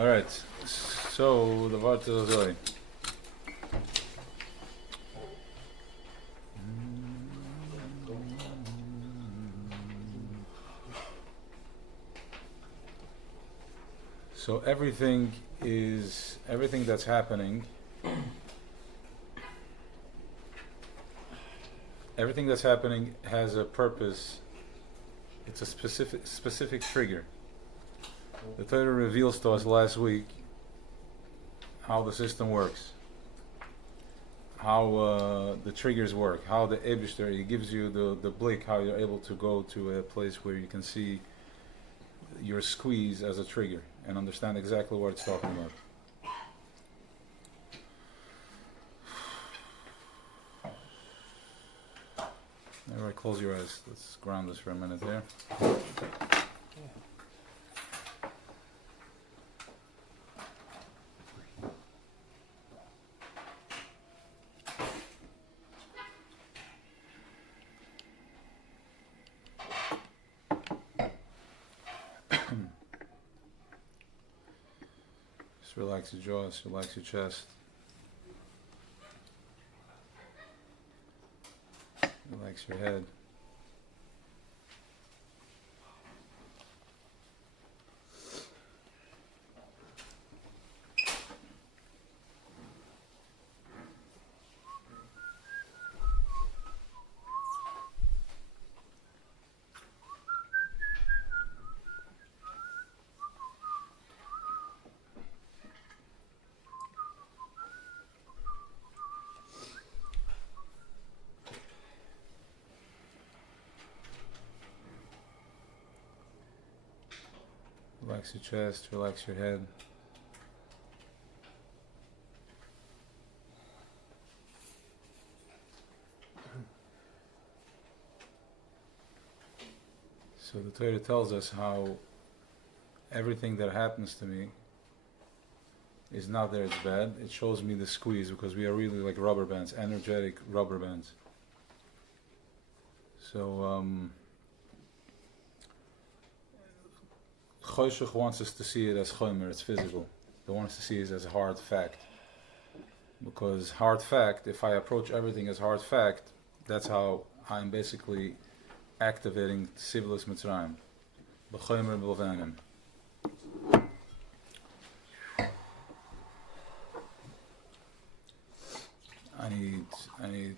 Alright, so the Wort is so. So everything that's happening, has a purpose. It's a specific trigger. The Torah reveals to us last week how the system works, how the triggers work, how the Eibishter, he gives you the blick, how you're able to go to a place where you can see your squeeze as a trigger and understand exactly what it's talking about. Alright, close your eyes. Let's ground this for a minute there. Just relax your jaws, relax your chest. Relax your head. Relax your chest, relax your head. So the Torah tells us how everything that happens to me is not that it's bad. It shows me the squeeze, because we are really like rubber bands, energetic rubber bands. So Choshech wants us to see it as chomer, it's physical. They want us to see it as a hard fact. Because hard fact, if I approach everything as hard fact, that's how I'm basically activating Sivilus Mitzrayim. B'chomer b'lvanim. I need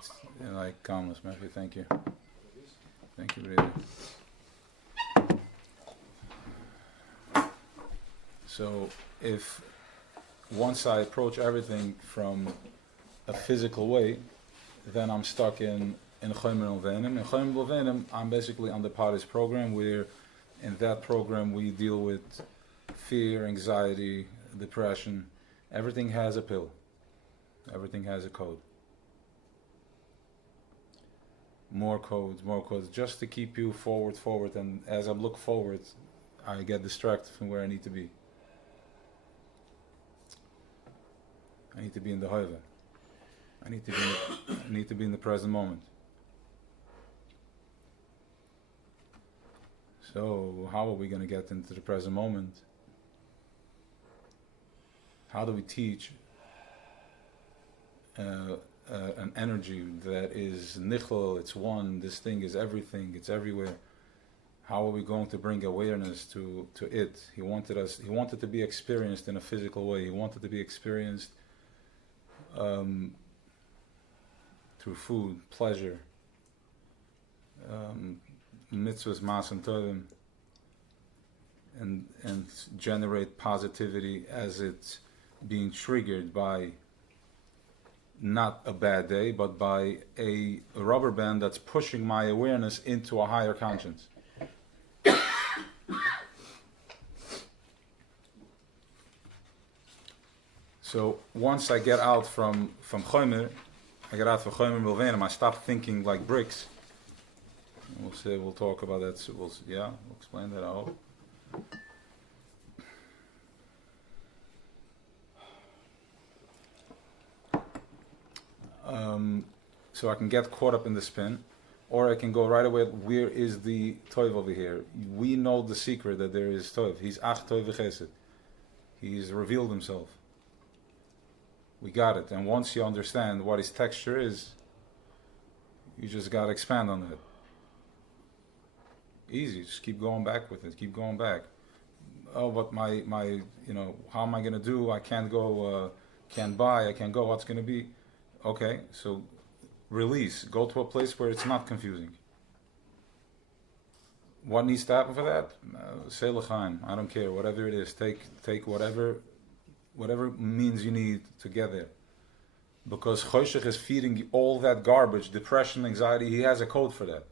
like calmness, Matthew, thank you. Thank you, Brady. So if once I approach everything from a physical way, then I'm stuck in Chomer and Venim. In Chomer and Venim, I'm basically on the Paris program, where in that program we deal with fear, anxiety, depression. Everything has a pill. Everything has a code. More codes, just to keep you forward, and as I look forward, I get distracted from where I need to be. I need to be in the Hoiva. I need to be in the present moment. So how are we going to get into the present moment? How do we teach an energy that is nichlal, it's one, this thing is everything, it's everywhere? How are we going to bring awareness to it? He wanted to be experienced in a physical way. He wanted to be experienced through food, pleasure, mitzvahs, mas and tovim, and generate positivity as it's being triggered by not a bad day, but by a rubber band that's pushing my awareness into a higher conscience. So once I get out from Chomer, Chomer Milvenim, I stop thinking like bricks. We'll talk about that. So we'll explain that, I hope. So I can get caught up in the spin, or I can go right away, where is the Tov over here? We know the secret that there is Tov. He's Ach Tov V'Chesed. He's revealed himself. We got it. And once you understand what his texture is, you just got to expand on it. Easy. Just keep going back with it. Keep going back. Oh, but my how am I going to do? I can't go, can't buy, I can't go. What's going to be? Okay, so release. Go to a place where it's not confusing. What needs to happen for that? Say l'chaim. I don't care. Whatever it is, take whatever means you need to get there. Because Choshech is feeding all that garbage, depression, anxiety. He has a code for that.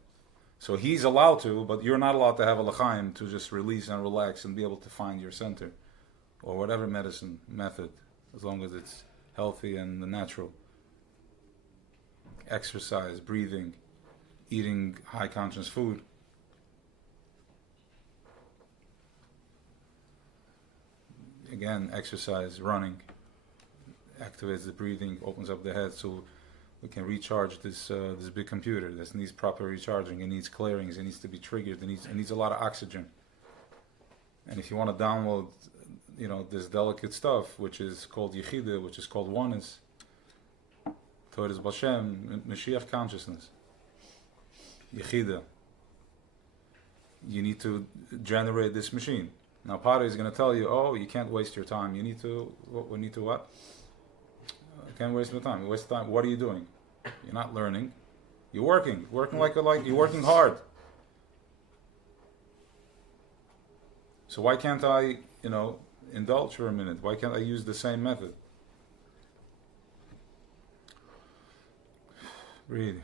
So he's allowed to, but you're not allowed to have a l'chaim to just release and relax and be able to find your center. Or whatever medicine method, as long as it's healthy and natural. Exercise, breathing, eating high conscious food. Again, exercise, running, activates the breathing, opens up the head, so we can recharge this big computer. This needs proper recharging. It needs clearings. It needs to be triggered. It needs a lot of oxygen. And if you want to download, this delicate stuff, which is called Yechida, which is called oneness, Torah Bashem, Mashiach consciousness, Yechida, you need to generate this machine. Now, Pari is going to tell you, oh, you can't waste your time. You need to, we need to what? You can't waste your time. You waste time. What are you doing? You're not learning. You're working. Like you're working hard. So why can't I, indulge for a minute? Why can't I use the same method? Read.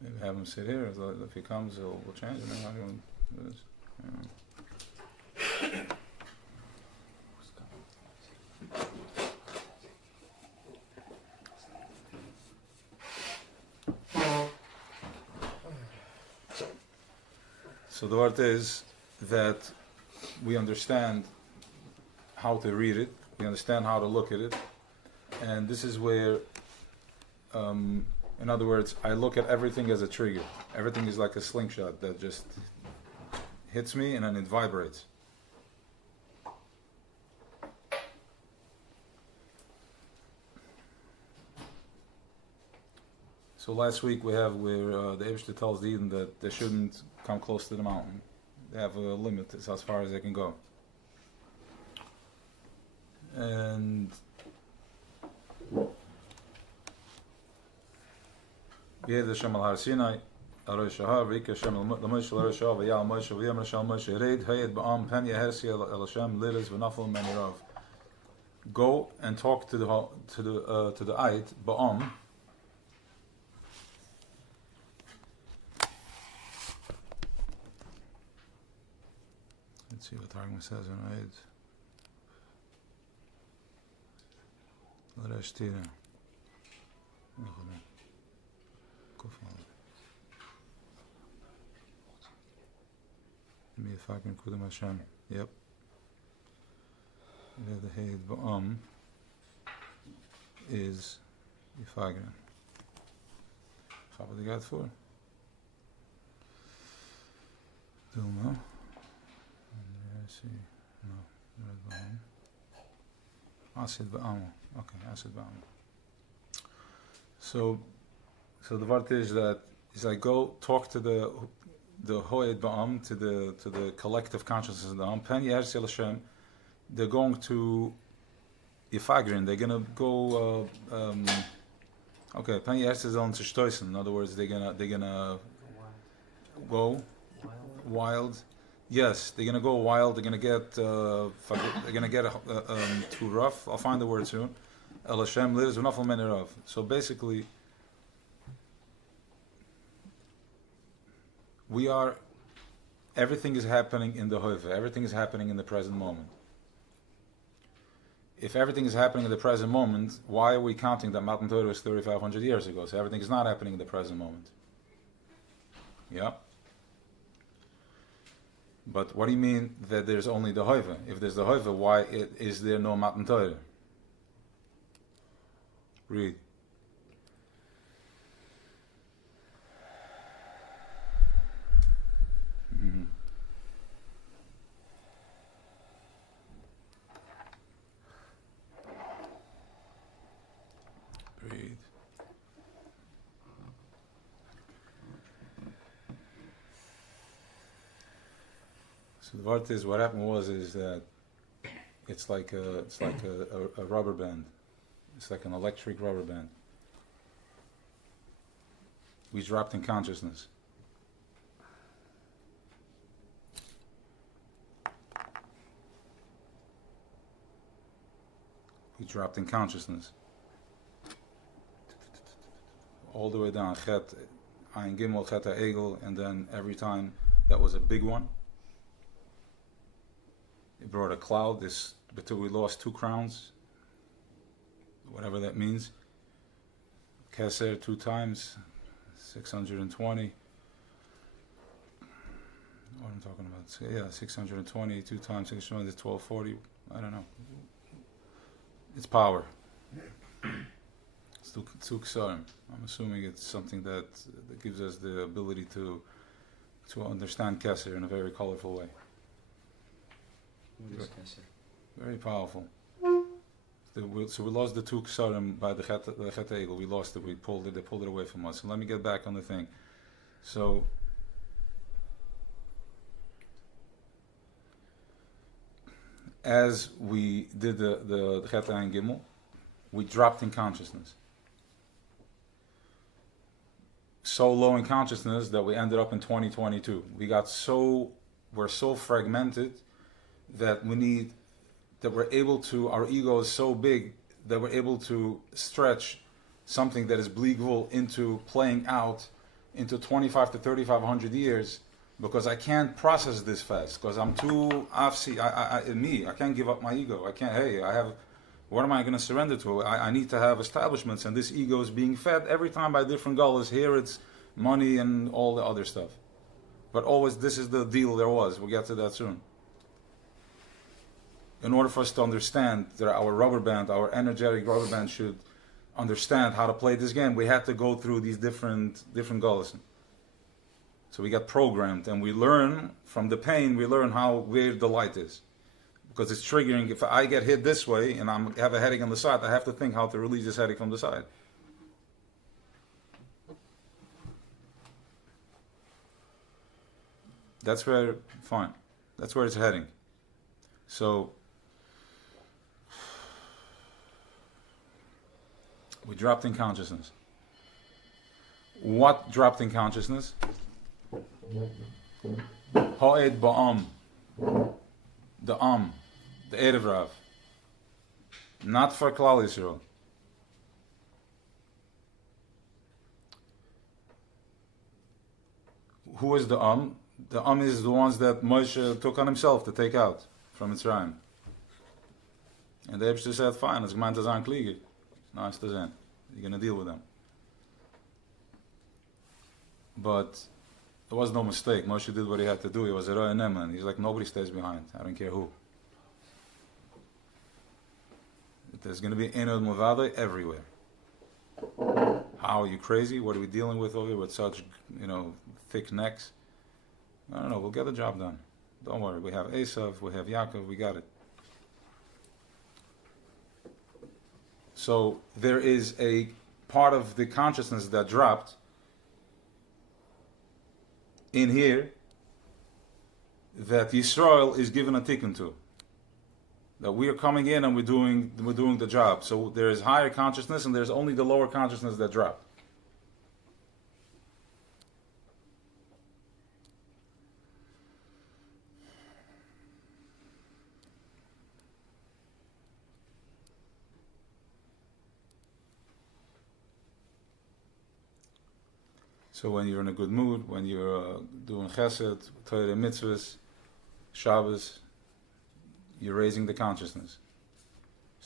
Maybe have him sit here. If he comes, we'll change it. How do you want to do this? So the word is that we understand how to read it, we understand how to look at it, and this is where, in other words, I look at everything as a trigger. Everything is like a slingshot that just hits me and then it vibrates. So last week we have where the Eibishter tells the Eden that they shouldn't come close to the mountain. They have a limit, it's as far as they can go. And Yed Hashem al Har Sinai, Aroy Shahar, V'ik Hashem al Moshe, Aroy Shahar, V'yal Moshe, V'yam Hashem Moshe, Reid, Hayed Ba'am, Pen Yehersi el Hashem, Liris, V'nafel Menirav. Go and talk to the Ait, Ba'am. Let's see what Targum says on Eid. L'resh tira. Kuf Alef. Mi'afakin kudam Hashem. Yep. The Heid Ba'am is Yifagin. How about the God for? Dilma. See, no, red ba'am. Acid ba'am. Okay, acid ba'am. So the word is that I go talk to the hoed ba'am, to the collective consciousness of the am. Pen Yehersi Hashem. They're going to Ifagrin. They're gonna go. Okay, Pen Yehersi is on Zishtoisen. In other words, they're gonna go wild. Yes, they're gonna go wild. They're gonna get too rough. I'll find the word soon. El Hashem lives v'nafel menirav. So basically, everything is happening in the hoive. Everything is happening in the present moment. if everything is happening in the present moment, why are we counting that Matan Torah was 3,500 years ago? So everything is not happening in the present moment. Yeah? But what do you mean that there's only the Hoiva? If there's the Hoiva, why is there no Matan Torah? Read. Mm-hmm. Read. So the word is, what happened is that it's like a rubber band. It's like an electric rubber band. We dropped in consciousness. We dropped in consciousness. All the way down, Chet, Ein Gimel, Chet Egel, and then every time that was a big one. It brought a cloud, until we lost 2 crowns, whatever that means. Keser 2 times, 620. What am I talking about? Yeah, 620, 2 times 620 is 1240. I don't know. It's power. It's two ksarim. I'm assuming it's something that gives us the ability to understand Keser in a very colorful way. What is Keser? Very powerful. So we lost the 2 ksarim by the Chet Egel. We lost it. They pulled it away from us. So let me get back on the thing. So as we did the Chet and Gimel, we dropped in consciousness. So low in consciousness that we ended up in 2022. We're so fragmented that our ego is so big that we're able to stretch something that is bligvul into playing out into 25 to 3,500 years, because I can't process this fast, because I'm too afsi. I can't give up my ego. What am I going to surrender to? I need to have establishments, and this ego is being fed every time by different gullahs. Here it's money and all the other stuff. But always, this is the deal there was. We'll get to that soon. In order for us to understand that our rubber band, our energetic rubber band, should understand how to play this game, we had to go through these different gullahs. So we got programmed, and we learn from the pain. We learn how weird the light is, because it's triggering. If I get hit this way and I have a headache on the side, I have to think how to release this headache from the side. That's where it's heading. So we dropped in consciousness. What dropped in consciousness? Ha'ed ba'am. The Erev Rav. Not for Klal Yisrael. Who is the The is the ones that Moshe took on himself to take out from Mitzrayim. And the Eibster said, fine, it's gemeint as Kliege. Nice to sein. You're going to deal with them. But there was no mistake. Moshe did what he had to do. He was a Roy Neman. He's like, nobody stays behind. I don't care who. There's going to be Enod Muvade everywhere. How are you crazy? What are we dealing with over here with such, thick necks? I don't know. We'll get the job done. Don't worry. We have Esav, we have Yaakov, we got it. So there is a part of the consciousness that dropped in here that Yisrael is given a tikkun to. That we are coming in and we're doing the job. So there is higher consciousness and there's only the lower consciousness that dropped. So when you're in a good mood, when you're doing chesed, Torah, mitzvahs, Shabbos, you're raising the consciousness.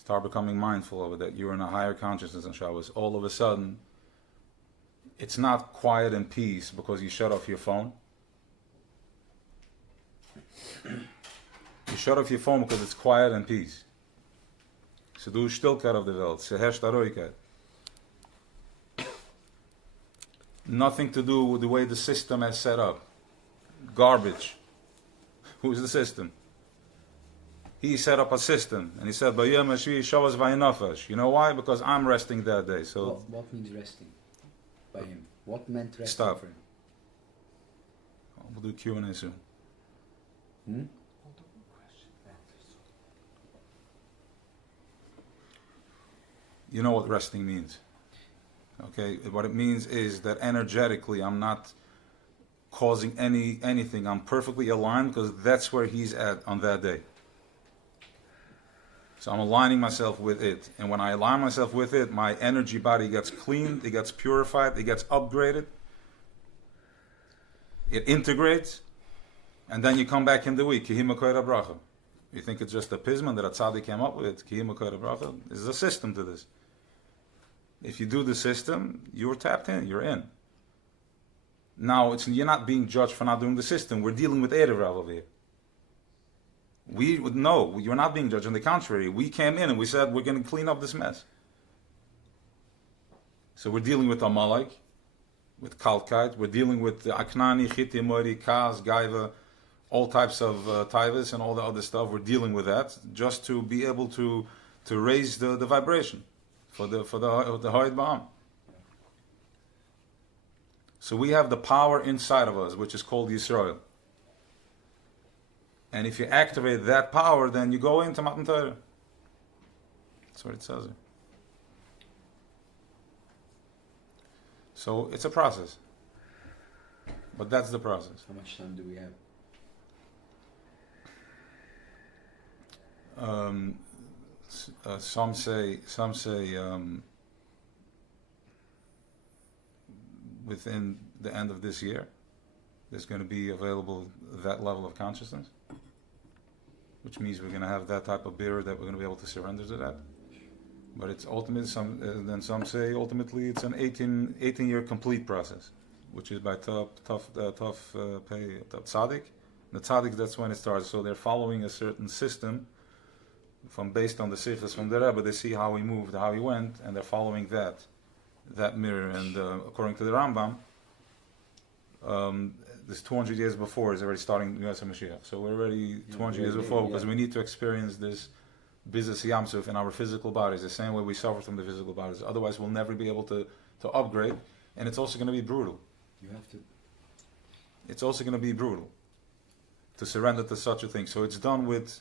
Start becoming mindful of it, that you're in a higher consciousness on Shabbos. All of a sudden, it's not quiet and peace because you shut off your phone. You shut off your phone because it's quiet and peace. So du Stillkeit auf der Welt. So herrscht Ruhigkeit. Nothing to do with the way the system is set up. Garbage. Who's the system? He set up a system, and he said, "Bayom Hashvi Shabbos v'Yinafash." You know why? Because I'm resting that day. So what means resting? By him. What meant resting stop. for him? We'll do Q&A soon. You know what resting means. Okay, what it means is that energetically I'm not causing anything. I'm perfectly aligned because that's where he's at on that day. So I'm aligning myself with it. And when I align myself with it, my energy body gets cleaned, it gets purified, it gets upgraded, it integrates, and then you come back in the week. Kihima koira bracha. You think it's just a pisman that a tzaddik came up with? Kihima koira bracha. There's a system to this. If you do the system, you're tapped in, you're in. Now, you're not being judged for not doing the system. We're dealing with Erev Rav over here. We would know, you're not being judged. On the contrary, we came in and we said, we're going to clean up this mess. So we're dealing with Amalek, with Kalkite, we're dealing with the Aknani, Chiti, Mori, Kaz, Gaiva, all types of Taivas and all the other stuff. We're dealing with that just to be able to raise the vibration for the Hoyt Ba'am. So we have the power inside of us, which is called Yisrael. And if you activate that power, then you go into Matan Torah. That's what it says. So it's a process. But that's the process. How much time do we have? Some say within the end of this year, there's going to be available that level of consciousness, which means we're going to have that type of beer that we're going to be able to surrender to that. But it's ultimate. Then some say ultimately it's an 18-year complete process, which is by tough tzaddik. The tzaddik, that's when it starts. So they're following a certain system based on the sikhs from the Rebbe. They see how he moved, how he went, and they're following that mirror. And according to the Rambam, this 200 years before is already starting Yosef Mashiach. So we're already 200 years before because we need to experience this business Yamsuf in our physical bodies, the same way we suffer from the physical bodies. Otherwise, we'll never be able to upgrade, and it's also going to be brutal. You have to. It's also going to be brutal to surrender to such a thing. So it's done with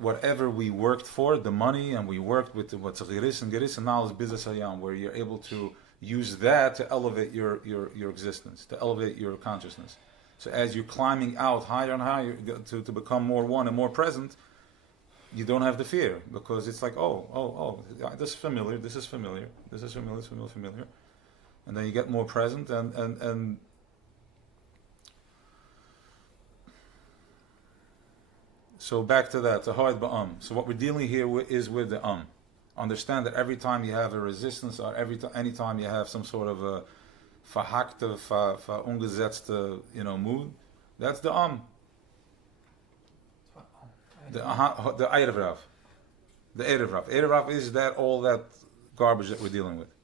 whatever we worked for, the money, and we worked with what's Giris and Giris, and now it's business Hayam, where you're able to use that to elevate your existence, to elevate your consciousness. So as you're climbing out higher and higher to become more one and more present, you don't have the fear, because it's like, oh, this is familiar, this is familiar, this is familiar, familiar. And then you get more present and so back to that, the hard ba'am. So what we're dealing here is with the Understand that every time you have a resistance, or any time you have some sort of a verhackte, ungesetzte, mood, that's the the Erev Rav. The Erev Rav. Erev Rav is all that garbage that we're dealing with.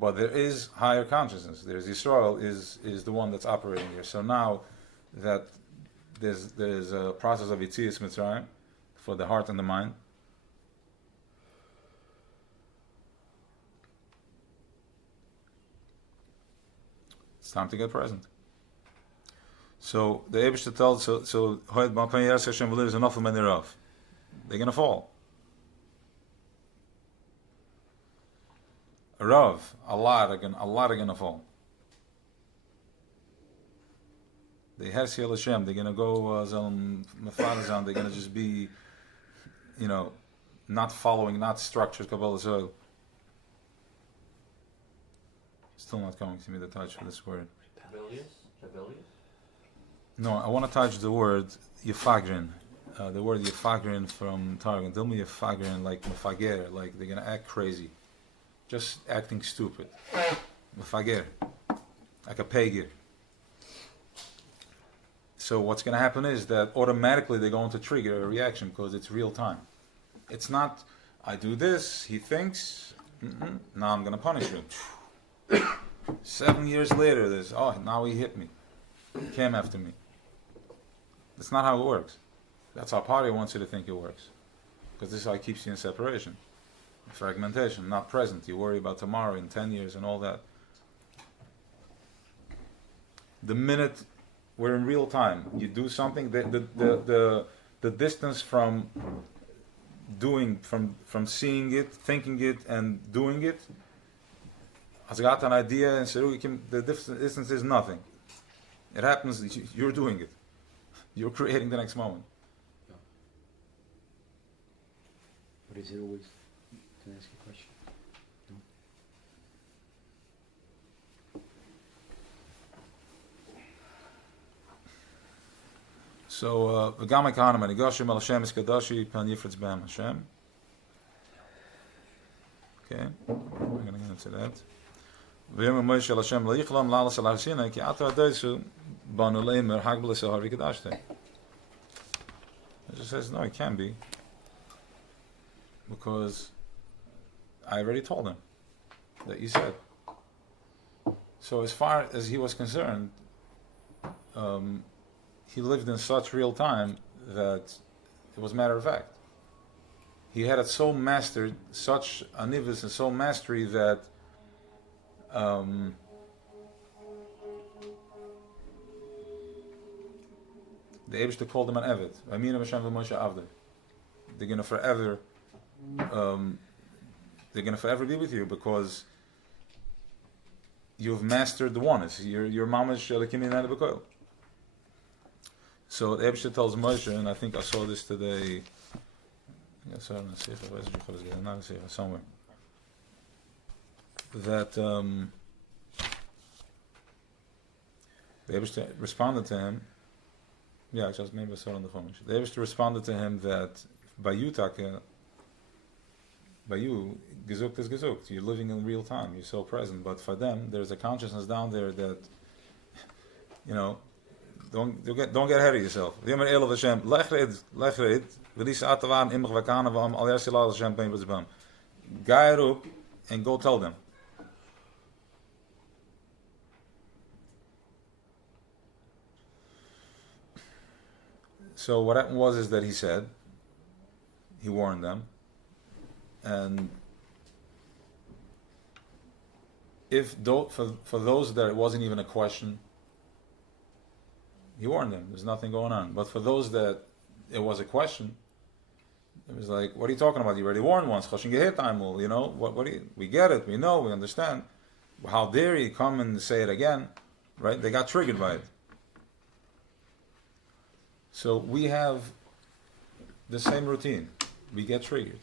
But there is higher consciousness. There's Yisrael is the one that's operating here. So now that there's a process of Yitzias Mitzrayim for the heart and the mind. It's time to get present. So the Eibishter tells, so there's enough of many Rav. They're going to fall. Rav, a lot are going to fall. The Hersi Hashem, they're going to go, they're going to just be, not following, not structured Kabbalah Zohar. Still not coming to me the touch for this word. Rebellious? No, I want to touch the word yefagrin. The word yefagrin from Targum. Tell me yefagrin like mefager, like they're gonna act crazy, just acting stupid. Mefager, like a pager. So what's gonna happen is that automatically they're going to trigger a reaction because it's real time. It's not, I do this, he thinks, now I'm gonna punish him. 7 years later, there's, now he hit me. He came after me. That's not how it works. That's how party wants you to think it works. Because this is how it keeps you in separation. Fragmentation, not present. You worry about tomorrow in 10 years and all that. The minute we're in real time, you do something, the distance from doing, from seeing it, thinking it, and doing it, as I got an idea and said, the distance is nothing. It happens, you're doing it. You're creating the next moment. Yeah. But is it always, can I ask you a question? No? So, v'gam ha'kahana manigoshim al Hashem iskadoshi pan yifritz b'hem Hashem. Okay, we're going to get into that. V'yom Moshe al Hashem lo'ichlam lalas al Har-Sinai ki ata adeisu banu leimer hagbel esel har v'kedashte. It just says, no, it can't be. Because I already told him that you said. So as far as he was concerned, he lived in such real time that it was matter of fact. He had it so mastered, such anivus and so mastery that the Eibishter called him an Eved. V'aminu Hashem v'Moshe avdei. They're gonna forever be with you because you've mastered the oneness. Your mamash elikim inay b'koil. So the Eibishter tells Moshe, and I think I saw this today. I saw it in the Sefer, somewhere. That the Eibishter responded to him. Yeah, just maybe I saw it on the phone. The Eibishter responded to him that by you, gezukt is gezukt. You're living in real time. You're so present. But for them, there's a consciousness down there that, don't get ahead of yourself. Guy up and go tell them. So what happened is that he warned them, and for those that it wasn't even a question, he warned them. There's nothing going on. But for those that it was a question, it was like, what are you talking about? You already warned once. We get it. We know. We understand. How dare you come and say it again? Right? They got triggered by it. So we have the same routine. We get triggered.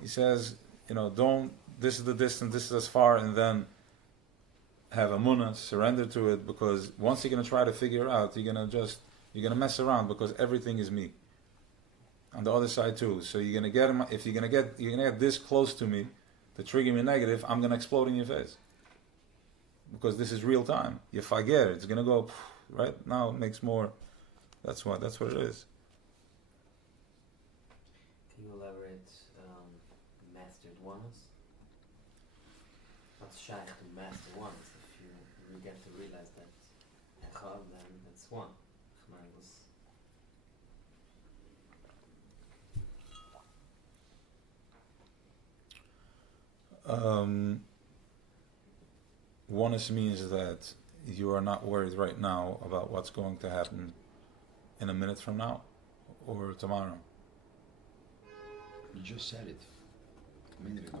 He says, this is the distance, this is as far, and then have a munah, surrender to it, because once you're going to try to figure it out, you're going to mess around because everything is me. On the other side too. So you're going to get, if you're going to get this close to me to trigger me negative, I'm going to explode in your face. Because this is real time. You forget it. It's going to go, right? Now it makes more, that's what it is. Can you elaborate mastered oneness? What's shy to master oneness? If you get to realize that Echad, then it's one. Oneness means that you are not worried right now about what's going to happen in a minute from now or tomorrow. You just said it a minute ago.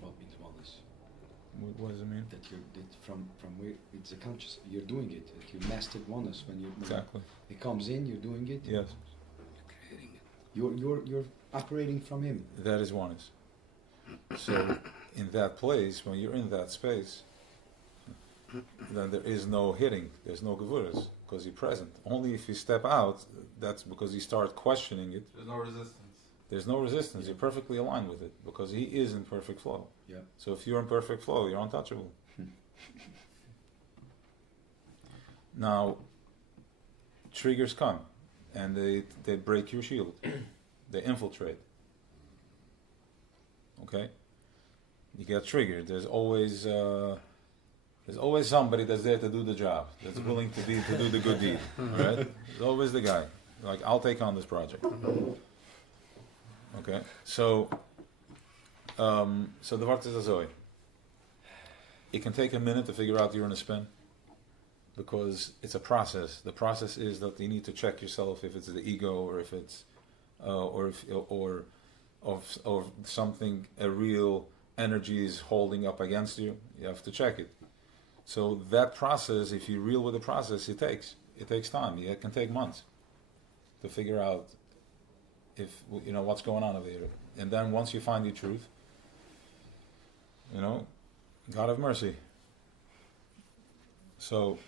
What means oneness? What does it mean? That from where it's a conscious. You're doing it. That you mastered oneness when Exactly. It comes in. You're doing it. Yes. You're creating it. You're operating from him. That is oneness. So in that place, when you're in that space, then there is no hitting, there's no gevuras, because you're present. Only if you step out, that's because you start questioning it. There's no resistance. There's no resistance. Yeah. You're perfectly aligned with it because he is in perfect flow. Yeah. So if you're in perfect flow, you're untouchable. Now, triggers come and they break your shield. They infiltrate. Okay? You get triggered. There's always somebody that's there to do the job, that's willing to do the good deed. Right? There's always the guy. Like, I'll take on this project. Okay, so the Vart is Azoi. It can take a minute to figure out you're in a spin because it's a process. The process is that you need to check yourself if it's the ego or if it's or something, a real energy is holding up against you. You have to check it. So that process, if you're real with the process, it takes time. It can take months to figure out if you know what's going on over here. And then once you find the truth, God have mercy. So,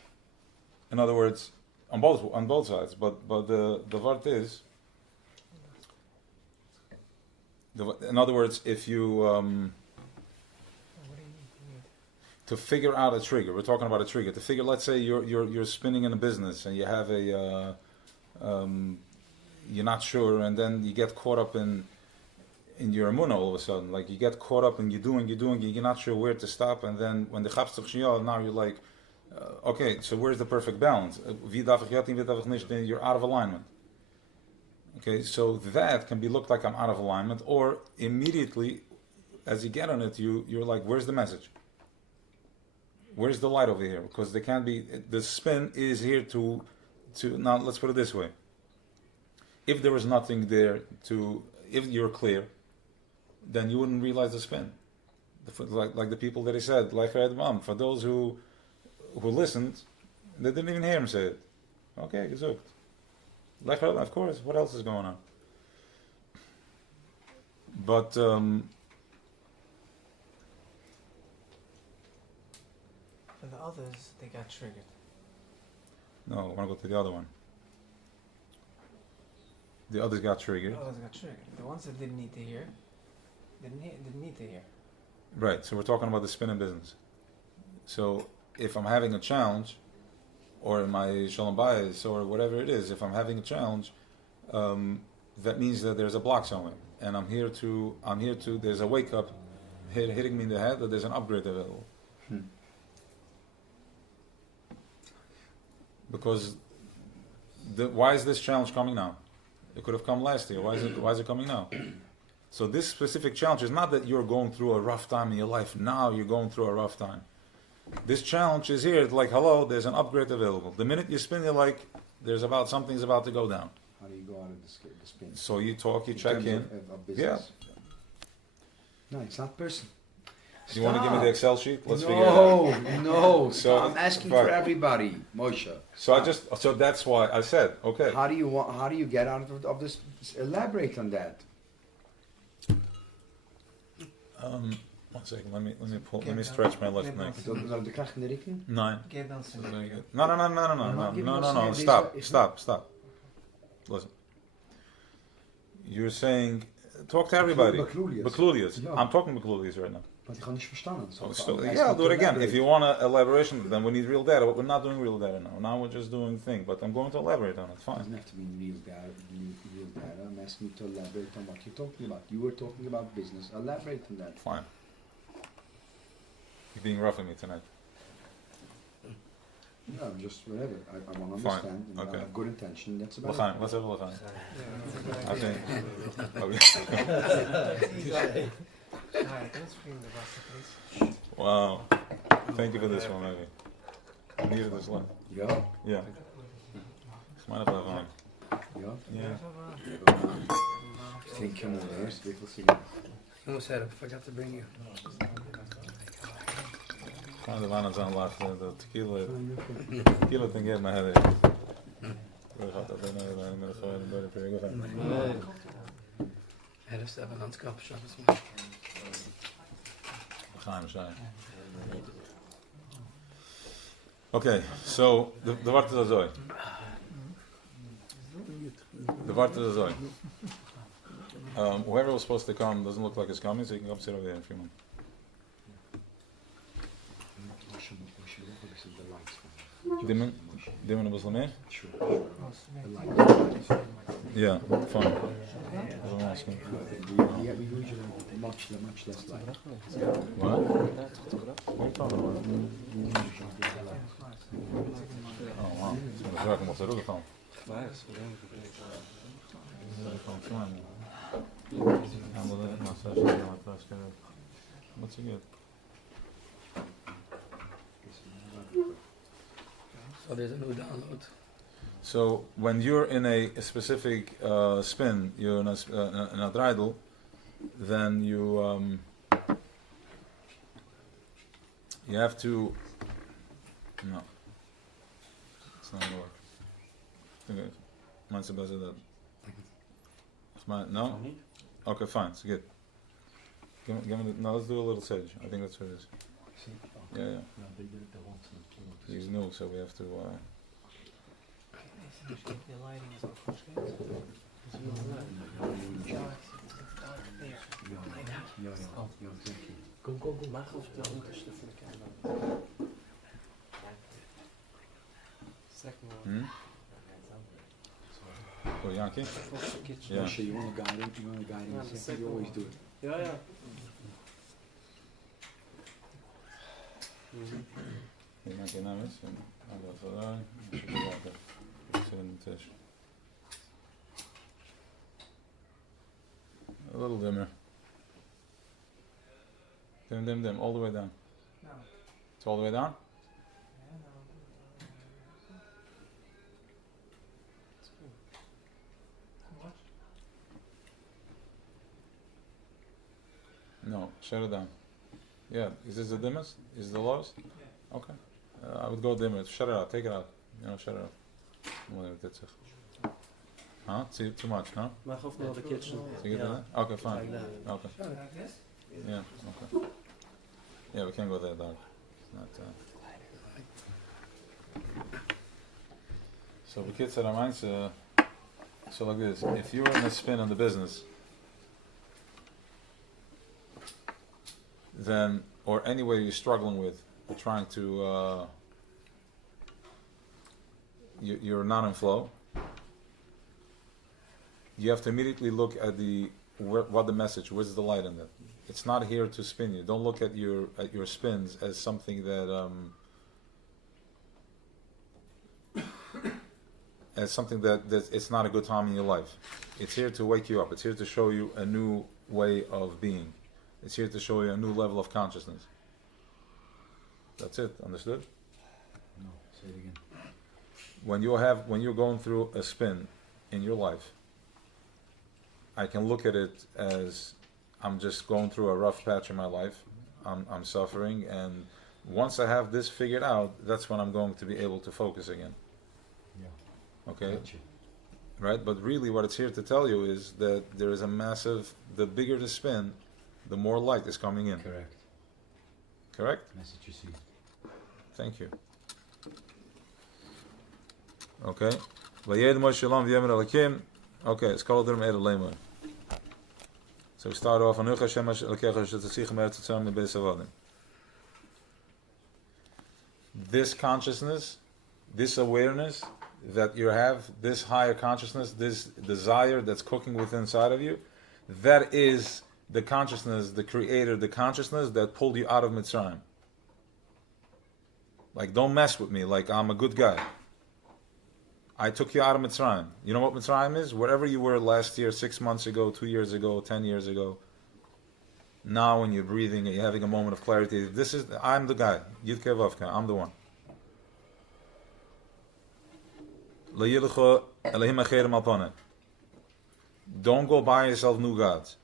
in other words, on both sides. But the vart is, in other words, if you to figure out a trigger, we're talking about a trigger. To figure, let's say you're spinning in a business and you have a you're not sure, and then you get caught up in your emunah all of a sudden. Like you get caught up and you're doing, you're not sure where to stop, and then when the chapsach shiyah, now you're like, okay, so where's the perfect balance? You're out of alignment. Okay, so that can be looked like I'm out of alignment, or immediately, as you get on it, you're like, where's the message? Where's the light over here? Because there can't be, the spin is here to now let's put it this way. If there was nothing there if you're clear, then you wouldn't realize the spin. Like the people that he said, like for those who listened, they didn't even hear him say it. Okay, gezoekt. Of course, what else is going on? But And the others, they got triggered. no, I want to go to the other one. The others got triggered. The others got triggered. The ones that didn't need to hear, didn't need to hear. Right, so we're talking about the spin in business. So if I'm having a challenge, or in my shalom bayis, or whatever it is, if I'm having a challenge, that means that there's a block somewhere, and I'm here to. There's a wake up hitting me in the head that there's an upgrade available. Because why is this challenge coming now? It could have come last year. Why is it coming now? So this specific challenge is not that you're going through a rough time in your life. Now you're going through a rough time. This challenge is here. It's like, hello, there's an upgrade available. The minute you spin, you're like, something's about to go down. How do you go out of the spin? So you talk, you check terms in. Of business. Yeah. No, it's not person. Do you want to give me the Excel sheet? Let's figure it out. No. So I'm asking fine. for everybody, Moshe. So that's why I said, okay. How do you get out of this? Elaborate on that. One second. Let me stretch my left neck. Zal de kracht in de richting? Nine. Get down some. No. Stop. Listen. You're saying, talk to everybody. Beklulius. Yeah. I'm talking Beklulius right now. Want ik ga niet verstaan. I'll do it again. If you want an elaboration, then we need real data. But we're not doing real data now. Now we're just doing thing. But I'm going to elaborate on it. It Fine. doesn't have to be real data. I'm asking you to elaborate on what you're talking about. You were talking about business. Elaborate on that. Fine. You're being rough with me tonight. No, just whatever. I want to Fine. understand. And Okay. I have good intention. That's about L'chaim. it. Let's have a L'chaim. Yeah, I think. Okay. Alright, let's bring the Vasa, please. Wow. Thank you for this one, maybe. I needed this one. Ja? Yeah. It's mine about fine. Ja? Yeah. Think come on eerst. Ik wil zien. Almost had it. Forgot to bring you. Kind of on its own left. The tequila thing gave my headache. Had a 7-ounce cup shot this morning. L'chaim, Shai. Okay, so the wart is azoi. The wart is azoi. Whoever was supposed to come doesn't look like it's coming, so you can come sit over there if you want. Dimmen was meer? Sure. Yeah, fine. I'm asking. Yeah, we usually much less light. What? What are you talking about? Oh wow, it's going to werken op de rug gaan. What's it good? So there's a new download. So when you're in a specific spin, you're in a dreidel, then you have to. No, it's not gonna work. Okay, mine's better that. No. Okay, fine. It's good. Give me now. Let's do a little sage. I think that's what it is. Yeah. He's new, so we have to. Kom, mach auf der unterste von der Kamera. Second one. Oh, Yankee? Kitchen. Yeah. Moshe, you want to guide him? You always do it. Yeah. Yankee namens. A little dimmer. Dim, all the way down. No. It's all the way down? No, shut it down. Yeah, is this the dimmest? Is it the lowest? Yeah. Okay. I would go dimmer. Shut it out. Take it out. Shut it out. Whatever that's it. Huh? Too much, huh? Mach auf nur der Kitchen. So you get that? Okay, fine. Okay. Like this? Yeah, okay. Yeah, we can't go that dark. It's not, So the kids said, so like this, if you're in a spin on the business, then, or any way you're struggling with, you're trying to, you're not in flow, you have to immediately look at what the message, where's the light in it. It's not here to spin you. Don't look at your spins as something that it's not a good time in your life. It's here to wake you up. It's here to show you a new way of being. It's here to show you a new level of consciousness. That's it. Understood? No, say it again. When you're going through a spin in your life, I can look at it as I'm just going through a rough patch in my life. I'm suffering, and once I have this figured out, that's when I'm going to be able to focus again. Yeah. Okay? Gotcha. Right? But really what it's here to tell you is that there is the bigger the spin, the more light is coming in. Correct. Correct? Message you see. Thank you. Okay. Vayed Moshe Lam v'yemer Elokim. Okay, it's called Ed Lemer. So we start off on Hashem Elokecha shetzich me'eretz tzam me'beis avadim. This consciousness, this awareness that you have, this higher consciousness, this desire that's cooking within inside of you, that is the consciousness, the creator, the consciousness that pulled you out of Mitzrayim. Like, don't mess with me, like I'm a good guy. I took you out of Mitzrayim. You know what Mitzrayim is? Wherever you were last year, 6 months ago, 2 years ago, 10 years ago. Now when you're breathing and you're having a moment of clarity, I'm the guy. Yud Kei Vav Kei, I'm the one. Don't go buy yourself new gods.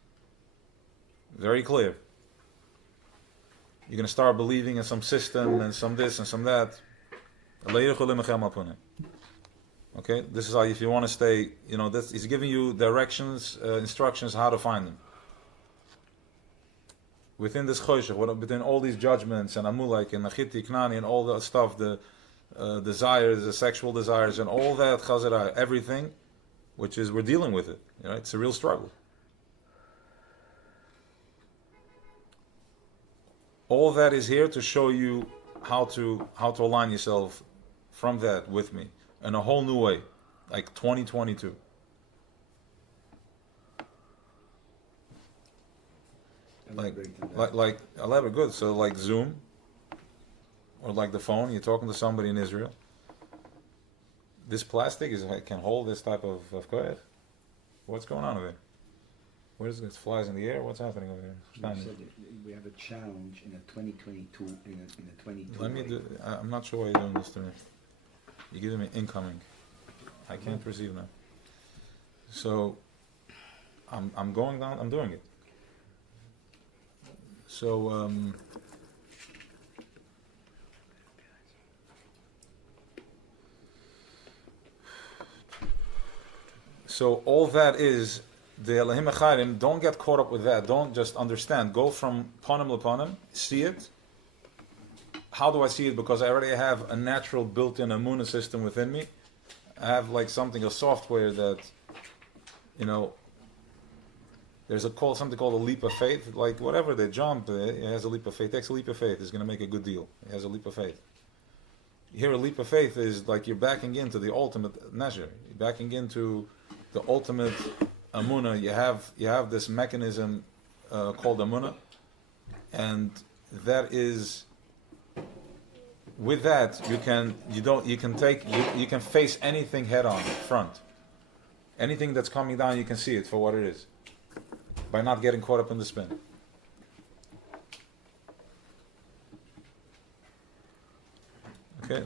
Very clear. You're going to start believing in some system and some this and some that. Okay, this is how, if you want to stay, he's giving you directions, instructions how to find them. Within this choshech, within all these judgments and amulek and achiti, knani and all that stuff, the desires, the sexual desires, and all that chazara, everything, which is we're dealing with it. You know, it's a real struggle. All that is here to show you how to align yourself from that with me in a whole new way, like 2022. Like elaborate, good. So like Zoom, or like the phone, you're talking to somebody in Israel. This plastic can hold this type of koyach. What's going on over there? Where is it? Flies in the air? What's happening over here? You said we have a challenge in a 2022, in a 22. Let me do. I'm not sure why you're doing this to me. You're giving me incoming. I can't receive now. So I'm going down. I'm doing it. So so all that is the Elohim Echayim. Don't get caught up with that. Don't just understand. Go from panim lepanim. See it. How do I see it? Because I already have a natural built-in Emunah system within me. I have like a software that, you know, there's something called a leap of faith. Like whatever they jump, it has a leap of faith. Takes a leap of faith. Is going to make a good deal. It has a leap of faith. Here, a leap of faith is like you're backing into the ultimate measure. You're backing into the ultimate Emunah. You have this mechanism called Emunah, and that is. With that, you can face anything head on, front. Anything that's coming down, you can see it for what it is, by not getting caught up in the spin. Okay.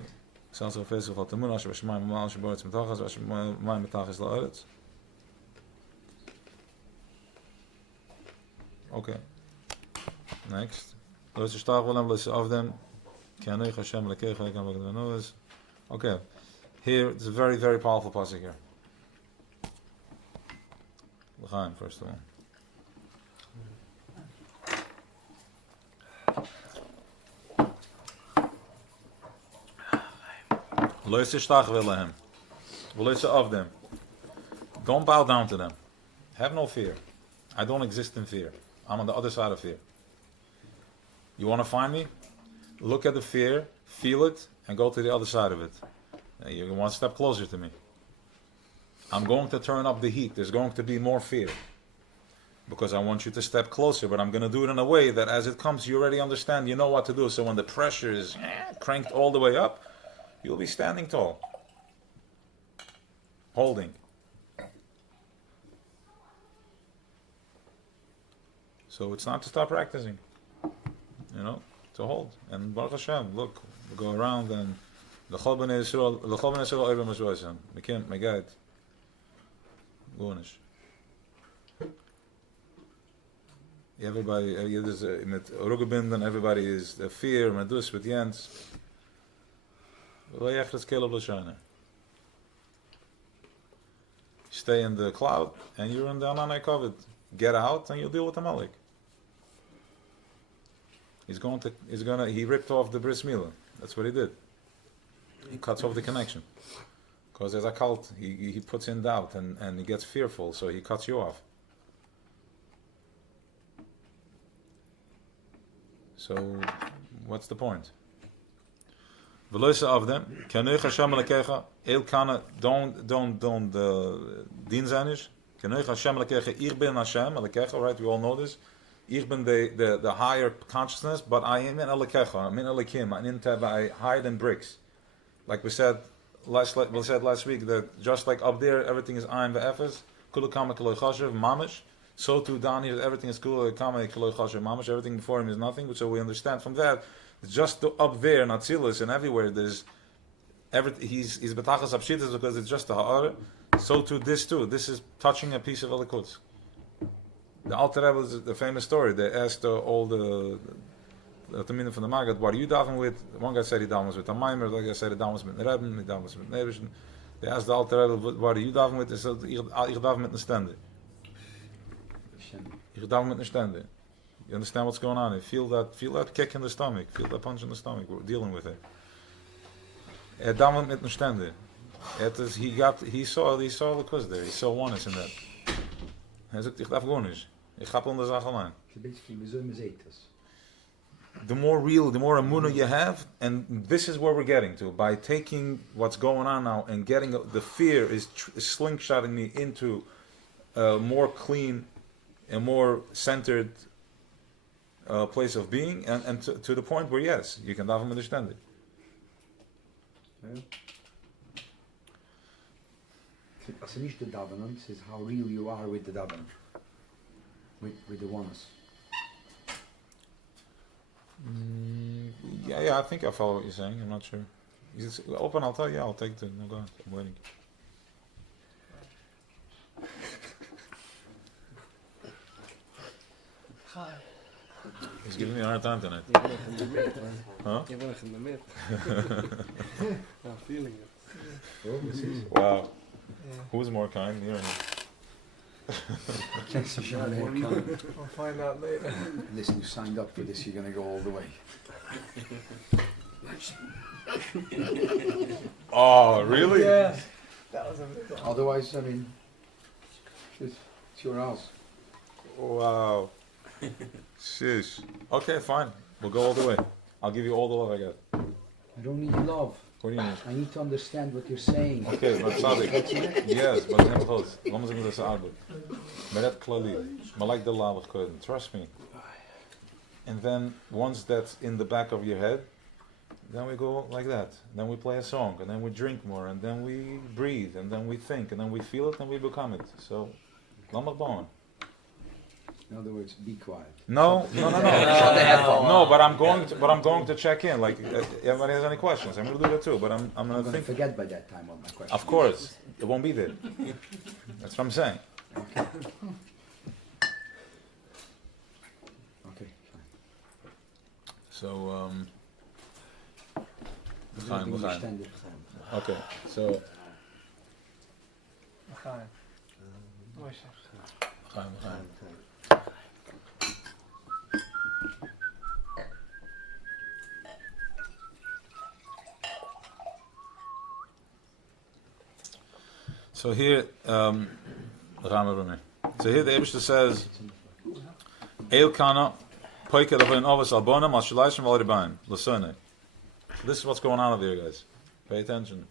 Okay. Next. Okay, here it's a very, very powerful pasuk here. L'chaim, first of all. Lo yishtach v'lehem, v'lo of them. Don't bow down to them. Have no fear. I don't exist in fear. I'm on the other side of fear. You want to find me? Look at the fear, feel it, and go to the other side of it. You're one step closer to me. I'm going to turn up the heat. There's going to be more fear. Because I want you to step closer, but I'm going to do it in a way that as it comes, you already understand, you know what to do. So when the pressure is cranked all the way up, you'll be standing tall. Holding. So it's not to stop practicing. You know? To hold. And Baruch Hashem, look, we go around and the Chol B'nai Yisrael over Moshe. Mekim, my guide. Gonish. Everybody, mit Rugebinden, everybody is fear, medus, with Jens. Stay in the cloud and you're in the Ananai Kovid. Get out and you'll deal with the Malik. He ripped off the bris milah. That's what he did. He cuts off the connection. Because there's a cult, he puts in doubt and he gets fearful, so he cuts you off. So, what's the point? Veloisa of them, Kanuch Hashem Alekecha, El Kana, don't din zanish. Kanuch Hashem Alekecha, Ich bin Hashem Alekecha, right? We all know this. Ich bin the higher consciousness, but I am in Alekecha, I'm in Alekim, I'm in Teva, I hide in bricks. Like we said last week, that just like up there, everything is Ayin ve'efes, Kulu Kama K'lo Chashav, Mamish, so too down here, everything is Kulu Kama K'lo Chashav, Mamish, everything before him is nothing, so we understand from that, just up there in Atzilus and everywhere, there's everything, he's Betachas Apshitas because it's just a Ha'ar, so too this is touching a piece of Elikutz. The Alter Rebbe is the famous story. They asked all the Tamina from the Maggid, what are you davening with? One guy said he davens with a Maimer, the other guy said he davens with the Rebbe, he davens with Nevish. They asked the Alter Rebbe, what are you davening with? He said, ich daven mit Nestende. Ich daven mit Nestende. You understand what's going on here? Feel that kick in the stomach. Feel that punch in the stomach. We're dealing with it. Daven mit dem Stände. He saw the cause there. He saw oneness in that. Sagt, ich darf gar nicht. Ich hab unter Sache allein. So basically, we zoom this. The more real, the more emunah you have, and this is where we're getting to. By taking what's going on now and getting the fear is slingshotting me into a more clean and more centered place of being, and to the point where yes, you can daven understand it. Yeah. Als niet de davenen, is how real you are with the daven, with the oneness. Yeah, I think I follow what you're saying. I'm not sure. Is it open? I'll tell you. I'll take the. No, go ahead. I'm waiting. Hi. He's giving me a hard time tonight. Je bent in de mid, man. Huh? Je bent in de mid. I'm feeling it. Oh, precies. Wow. Yeah. Who's more kind? You or me? Yes, you should more kind. We'll find out later. Listen, you signed up for this, you're going to go all the way. Oh, really? Yeah. That was a Otherwise, I mean, it's your house. Wow. Shish. Okay, fine. We'll go all the way. I'll give you all the love I got. I don't need love. What do you mean? I need to understand what you're saying. Okay, but Sadik. Yes, but it's not close. Laten we zeggen dat ze aardig. Maar dat klali. Maar like the law of Koden. Trust me. And then once that's in the back of your head, then we go like that. Then we play a song, and then we drink more, and then we breathe, and then we think, and then we feel it, and we become it. So, laat maar. In other words, be quiet. No. No, but I'm going to check in. Like, everybody has any questions? I'm going to do that too. But I'm I'm going to going to think. forget by that time what my question Of course, it won't be there. That's what I'm saying. Okay, fine. So, We fine. understand it. Okay, so, Fine. Moshe. fine. So here, so here the Eibishter says, Eil kana poike davin ovas albonim al shalaishim al ribaim l'sonei. This is what's going on over here, guys. Pay attention.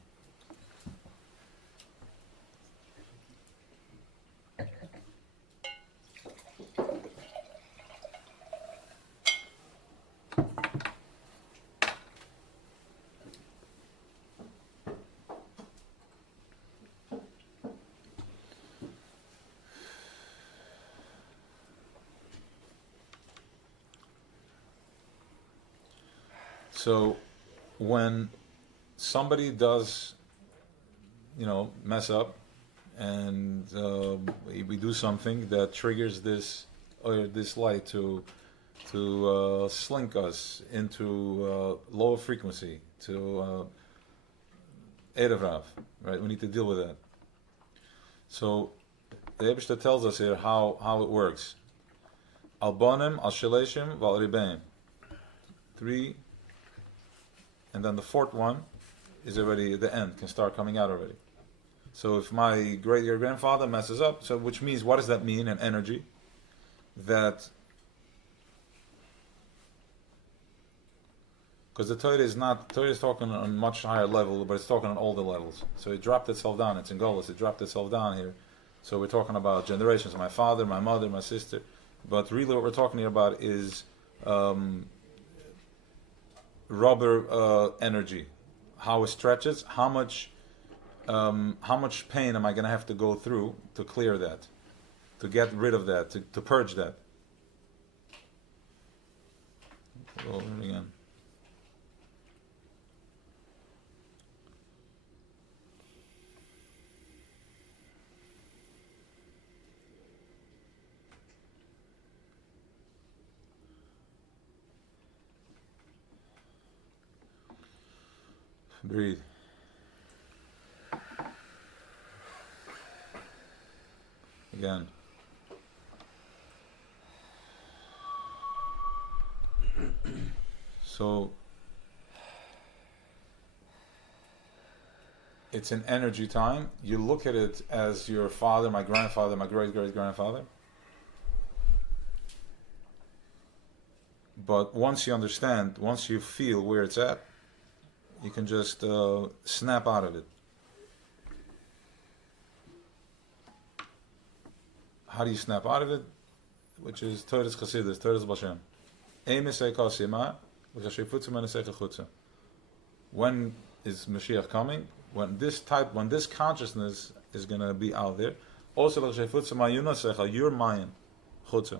So, when somebody does, mess up, and we do something that triggers this light to slink us into lower frequency, to Erev Rav, right? We need to deal with that. So, the Eibishter tells us here how it works. Albonim, al shaleshim, val ribeim. 3. And then the fourth one is already at the end, can start coming out already. So if my great-grandfather messes up, so which means, what does that mean in energy? That, because the Torah is talking on a much higher level, but it's talking on all the levels. So it dropped itself down, it's in Golos, it dropped itself down here. So we're talking about generations, my father, my mother, my sister. But really what we're talking here about is rubber energy, how it stretches, how much pain am I going to have to go through to clear that, to get rid of that, to purge that. Over again. Breathe. Again. So it's an energy time. You look at it as your father, my grandfather, my great-great-grandfather. But once you understand, once you feel where it's at, you can just snap out of it. How do you snap out of it? Which is Torah's Chassidus, Torah's Bashem. When is Mashiach coming? When this consciousness is going to be out there. Also, your mind, chutza.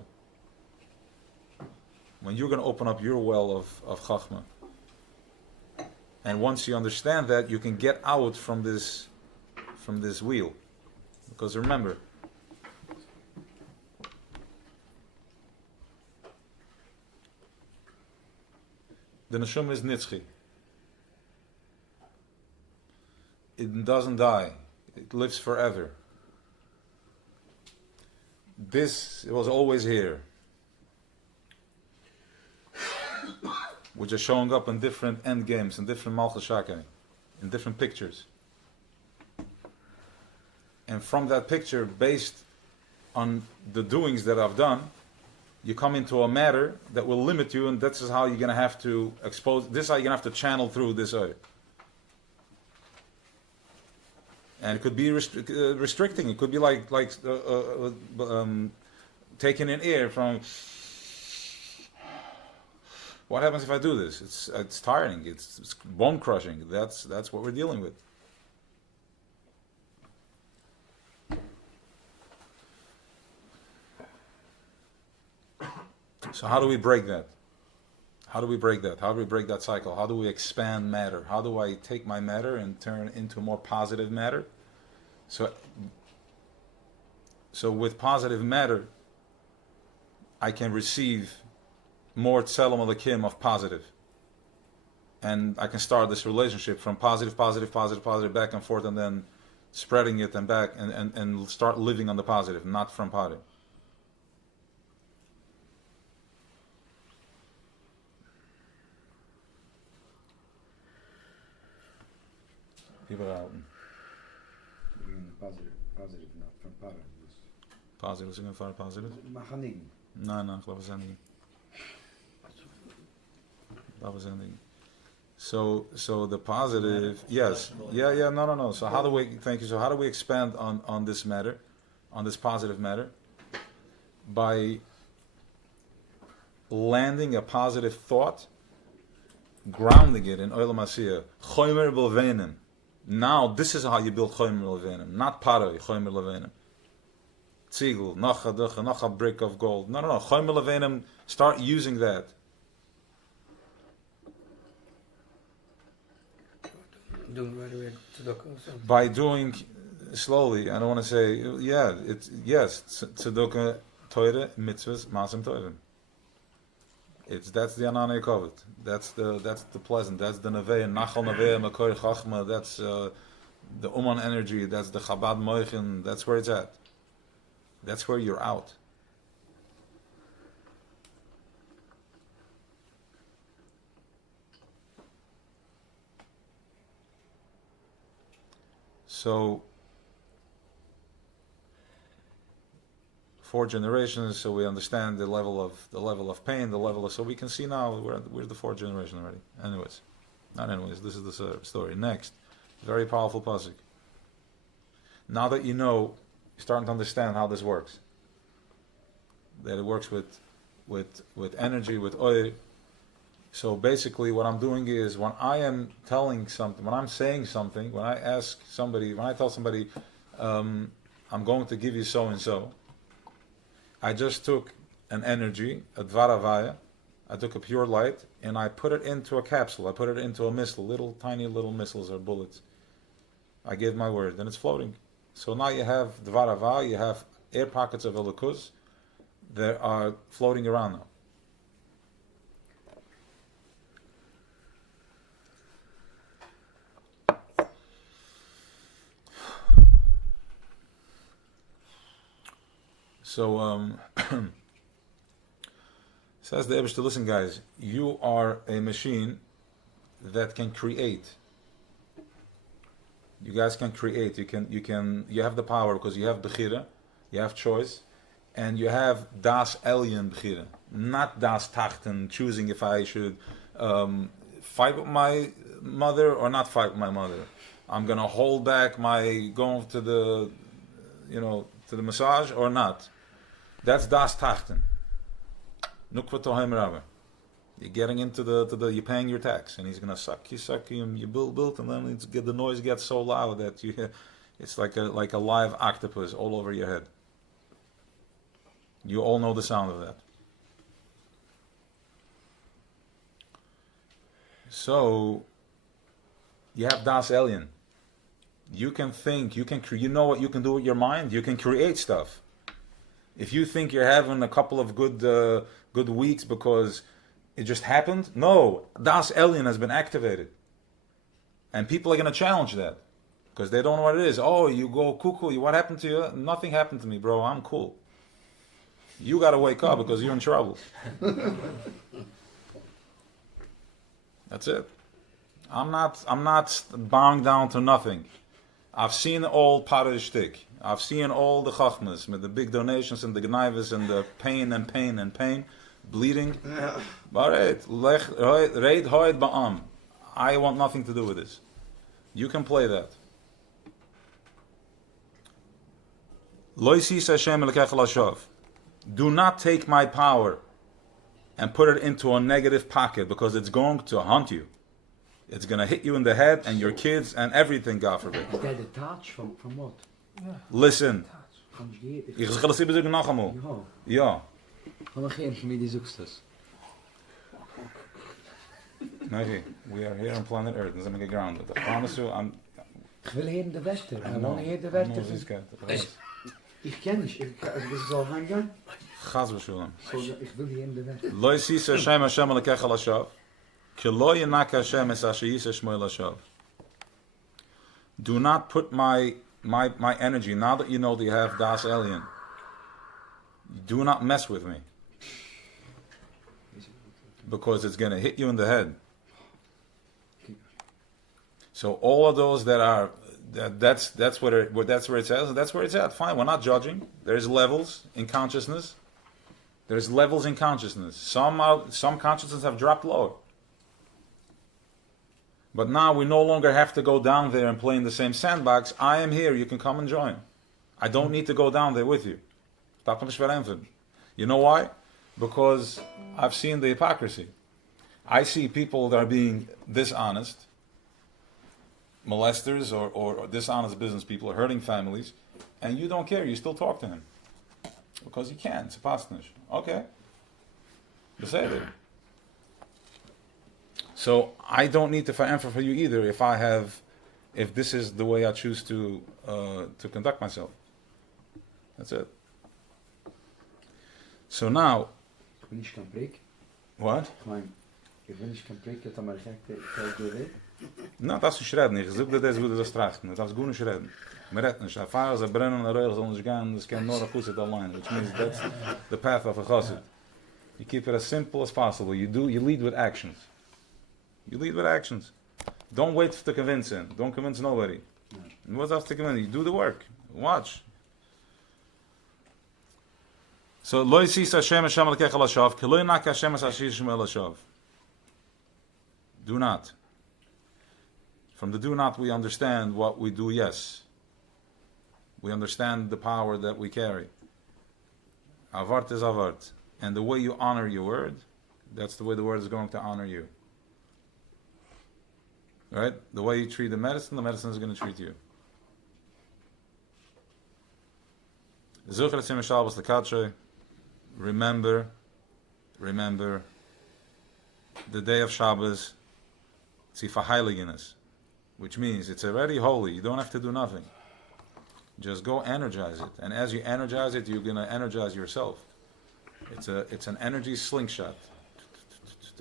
When you're going to open up your well of Chachma. And once you understand that, you can get out from this wheel. Because remember, the neshama is nitzchi. It doesn't die. It lives forever. This was always here. Which are showing up in different end games, in different Malchus Shakai, in different pictures. And from that picture, based on the doings that I've done, you come into a matter that will limit you, and that's how you're going to have to expose, this is how you're going to have to channel through this earth. And it could be restricting, it could be like taking in air from... What happens if I do this? It's tiring. It's bone crushing. That's what we're dealing with. So how do we break that? How do we break that? How do we break that cycle? How do we expand matter? How do I take my matter and turn into more positive matter? So with positive matter, I can receive more tzelem alakim of positive. And I can start this relationship from positive, back and forth, and then spreading it and back, and start living on the positive, not from positive. People are out. Positive, not from para. Positive, is it going to find positive? Machanig. No, ik geloof het niet. Dat was ending. So the positive, yes, no. So how do we? Thank you. So how do we expand on this matter, on this positive matter, by landing a positive thought, grounding it in Olam Asiyah, Chomer B'Levenim. Now this is how you build Chomer B'Levenim, not Paroi Chomer B'Levenim. Tzigul, noch a brick of gold. No. Chomer B'Levenim. Start using that. Doing right away tzedakah. By doing slowly, I don't want to say, tzedakah, Torah, mitzvahs, masim tovim. That's the ananei kovet. That's the pleasant. That's the neveh, nachal neveh, makor chachma. That's the uman energy. That's the Chabad moichin. That's where it's at. That's where you're out. So 4 generations, so we understand the level of pain, so we can see now we're the 4th generation already. This is the story. Next, very powerful pasuk. Now that you know, you're starting to understand how this works. That it works with energy, with oil. So basically what I'm doing is, when I am telling something, when I'm saying something, when I tell somebody, I'm going to give you so and so, I just took an energy, a dvaravaya, I took a pure light, and I put it into a capsule, I put it into a missile, tiny little missiles or bullets. I gave my word, and it's floating. So now you have dvaravaya, you have air pockets of elikuz that are floating around now. So, says the Eibishter, listen guys, you are a machine that can create. You guys can create. You have the power because you have bechira, you have choice, and you have das Elyon bechira, not das Tachten, choosing if I should fight with my mother or not fight with my mother. I'm gonna hold back my going to the, to the massage or not. That's das Tachten. Nukva tohem rava. You're getting into you're paying your tax, and he's gonna suck you, and you build, and then the noise gets so loud that it's like a live octopus all over your head. You all know the sound of that. So you have das Elyon. You can think, you know what you can do with your mind. You can create stuff. If you think you're having a couple of good weeks because it just happened, no, das Elyon has been activated, and people are going to challenge that because they don't know what it is. Oh, you go cuckoo. What happened to you? Nothing happened to me, bro. I'm cool. You got to wake up because you're in trouble. That's it. I'm not bowing down to nothing. I've seen all Parish shtick. I've seen all the chachmas with the big donations and the gnaivas and the pain, bleeding. I want nothing to do with this. You can play that. Do not take my power and put it into a negative pocket because it's going to haunt you. It's going to hit you in the head and your kids and everything, God forbid. Is that a touch from what? Yeah. Listen. Conjugated. Ich zal het zeggen nog eenmaal. Ja. Van geen familie zoekt das. Nee, we are here on planet Earth. Dan zijn we grounded. I promise you, Ik wil hier de wetter. I I want hier de I know wetter. this guy. Ik ken niet. Ik zal hangen. Chaz v'shulam. Ik wil hier de wetter. Lo yisisa Hashem alekech al hashav. Ki lo yinak Hashem es asher yisa shmo el hashav. Do not put my energy, now that you know that you have Das Elyon, do not mess with me. Because it's going to hit you in the head. So all of those that are, that's where it says, that's where it's at. Fine, we're not judging. There's levels in consciousness. There's levels in consciousness. Some consciousness have dropped lower. But now we no longer have to go down there and play in the same sandbox. I am here, you can come and join. I don't need to go down there with you. You know why? Because I've seen the hypocrisy. I see people that are being dishonest, molesters or dishonest business people, hurting families, and you don't care, you still talk to him. Because you can, it's a pasnish. Okay. You say it. So I don't need to fight for you either if this is the way I choose to conduct myself. That's it. So now, Wenn ich kann break, what? wenn ich kann break, dat maar gek de No, das ist reden. Ich suche das, wo du das trachten. Das ist gut nicht reden. Man redt nicht. Ein Fahrer, sie brennen in der Röhre, sollen sich gehen, das kann nur ein Chusset allein. Which means that's the path of a Chusset. You keep it as simple as possible. You lead with actions. You lead with actions. Don't wait to convince him. Don't convince nobody. No. What's else to convince? You do the work. Watch. So, lo yisis Hashem Hashem alekech al hashav, ki lo yinak Hashem es asher yishmo el hashav. Do not. From the do not we understand what we do, yes. We understand the power that we carry. Avart is avart. And the way you honor your word, that's the way the word is going to honor you. Right? The way you treat the medicine is going to treat you. Remember the day of Shabbos, which means it's already holy. You don't have to do nothing. Just go energize it. And as you energize it, you're going to energize yourself. It's an energy slingshot.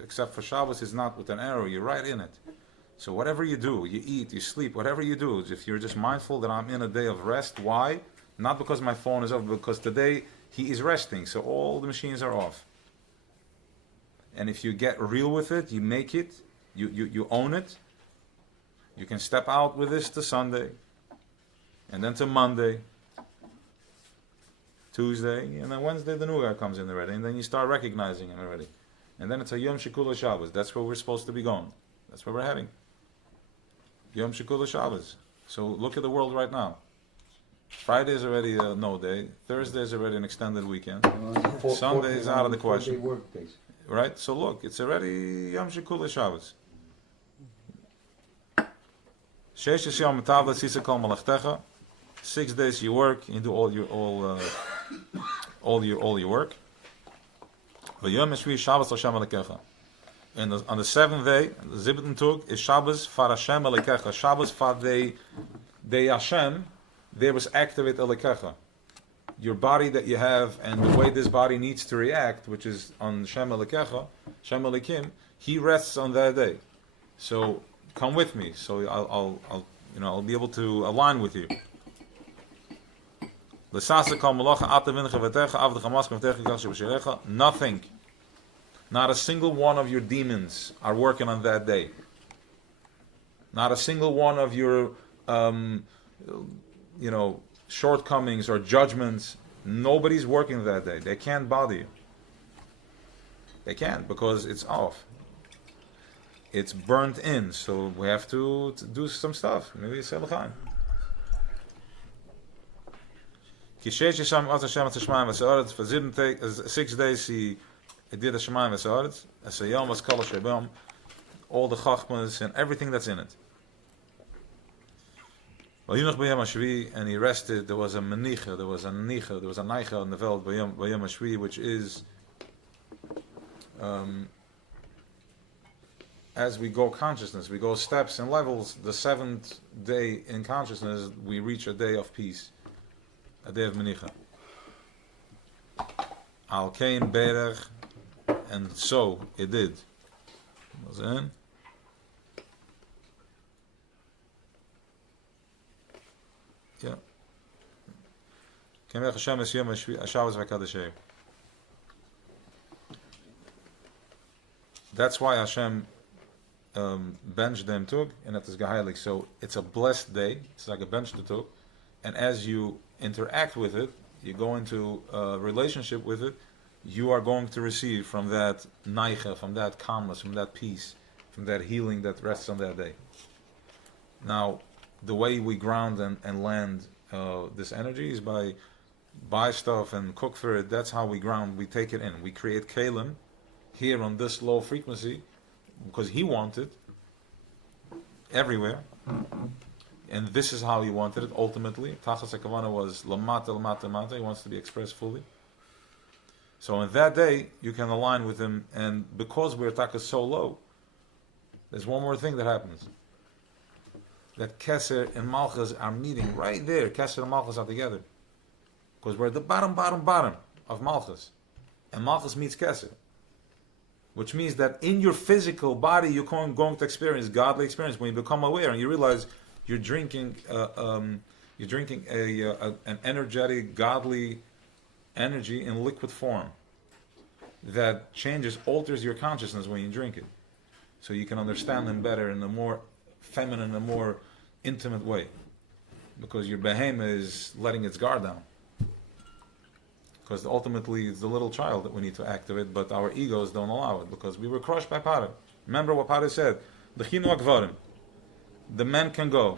Except for Shabbos, it's not with an arrow. You're right in it. So whatever you do, you eat, you sleep, whatever you do, if you're just mindful that I'm in a day of rest, why? Not because my phone is off, because today he is resting, so all the machines are off. And if you get real with it, you make it, you own it, You can step out with this to Sunday, and then to Monday, Tuesday, and then Wednesday the new guy comes in already, and then you start recognizing him already. And then it's a Yom Shekula Shabbos. That's where we're supposed to be going. That's where we're heading. Yom Shekula Shabbos. So look at the world right now. Friday is already a no day. Thursday is already an extended weekend. Sunday is out of the question. 4-day work days. Right? So look, it's already Yom Shekula Shabbos. Sheish Yom Tavla Sisa Kol Malachtecha. 6 days you work, you do all your work. V'yom Shvi Shabbos Hashem Alekecha. And on the 7th day, the Zibbeton Tug is Shabbos for Hashem Alekecha. Shabbos for the Hashem. There was activate Alekecha. Your body that you have and the way this body needs to react, which is on Shem Alekecha, Shem Alekim, he rests on that day. So come with me. So I'll be able to align with you. Nothing, not a single one of your demons are working on that day. Not a single one of your shortcomings or judgments. Nobody's working that day. They can't bother you. They can't, because it's off. It's burnt in. So we have to do some stuff. Maybe it's L'chaim. 6 days he did the Shemayim v'Sa'aretz. As a Yom was Kol Shebam, all the Chachmas and everything that's in it. And he rested. There was a Menicha, there was a Neicha in the Veld Bayom Hashvi, which is as we go consciousness, we go steps and levels. The 7th day in consciousness, we reach a day of peace, a day of Menicha. Al Kain Berech, and so it did. Was in. Yeah. That's why Hashem benched them tug, and that is geheilig. So it's a blessed day. It's like a bench to tug, and as you interact with it, you go into a relationship with it. You are going to receive from that naicha, from that calmness, from that peace, from that healing that rests on that day. Now, the way we ground and land this energy is by buy stuff and cook for it. That's how we ground. We take it in. We create kalim here on this low frequency because he wanted everywhere, and this is how he wanted it ultimately. Tachas HaKavana was lamata lamata lamata. He wants to be expressed fully. So on that day you can align with him, and because we're taka so low, there's one more thing that happens. That Keser and Malchus are meeting right there. Keser and Malchus are together. Because we're at the bottom of Malchus. And Malchus meets Keser. Which means that in your physical body, you're going to experience godly experience. When you become aware and you realize you're drinking an energetic, godly energy in liquid form that alters your consciousness when you drink it. So you can understand them better in a more feminine, a more intimate way, because your behemoth is letting its guard down. Because ultimately it's the little child that we need to activate, but our egos don't allow it because we were crushed by Parah. Remember what Parah said: "L'chinu akvarim." The men can go,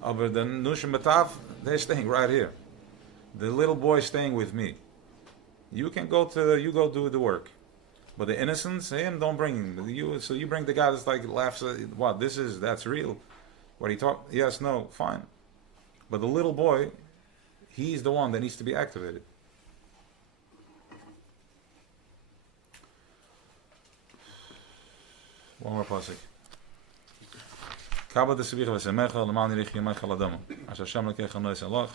but the nushim b'taf, they're staying right here. The little boy staying with me. You can go you go do the work. But the innocents, him, don't bring him. So you bring the guy that's like laughs at what that's real. What he talk? Yes, no, fine. But the little boy, he's the one that needs to be activated. One more pasuk. Kabbalah de Sevicha v'Semecha l'mal nirich yomeicha l'adama. Asher Hashem l'kecha nois alach.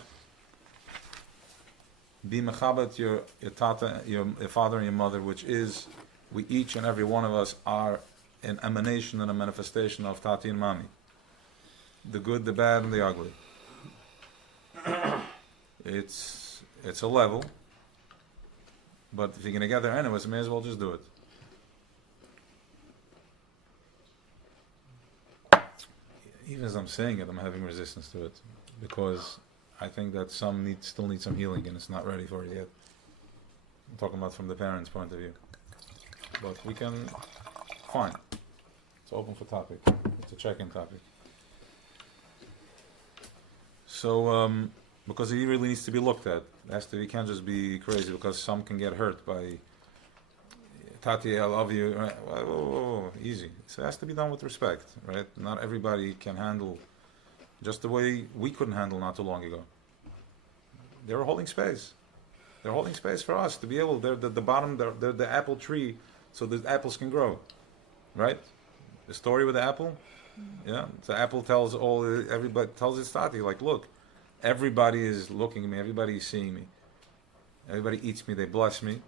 Be mechabet your tata, your father and your mother, which is, we each and every one of us are an emanation and a manifestation of Tati and Mami. The good, the bad, and the ugly. It's a level, but if you're going to get there anyways, you may as well just do it. even as I'm saying it, I'm having resistance to it because I think that some still need some healing and it's not ready for it yet. I'm talking about from the parents' point of view. But we can, fine. It's open for topic. It's a check-in topic. So, because he really needs to be looked at. He can't just be crazy because some can get hurt by Tati, I love you. Right? Whoa, easy. So it has to be done with respect, right? Not everybody can handle just the way we couldn't handle not too long ago. They were holding space. They're holding space for us to be able. They're the bottom. They're the apple tree, so the apples can grow, right? The story with the apple. Yeah, the apple tells everybody tells its Tati, like, look, everybody is looking at me, everybody is seeing me, everybody eats me, they bless me,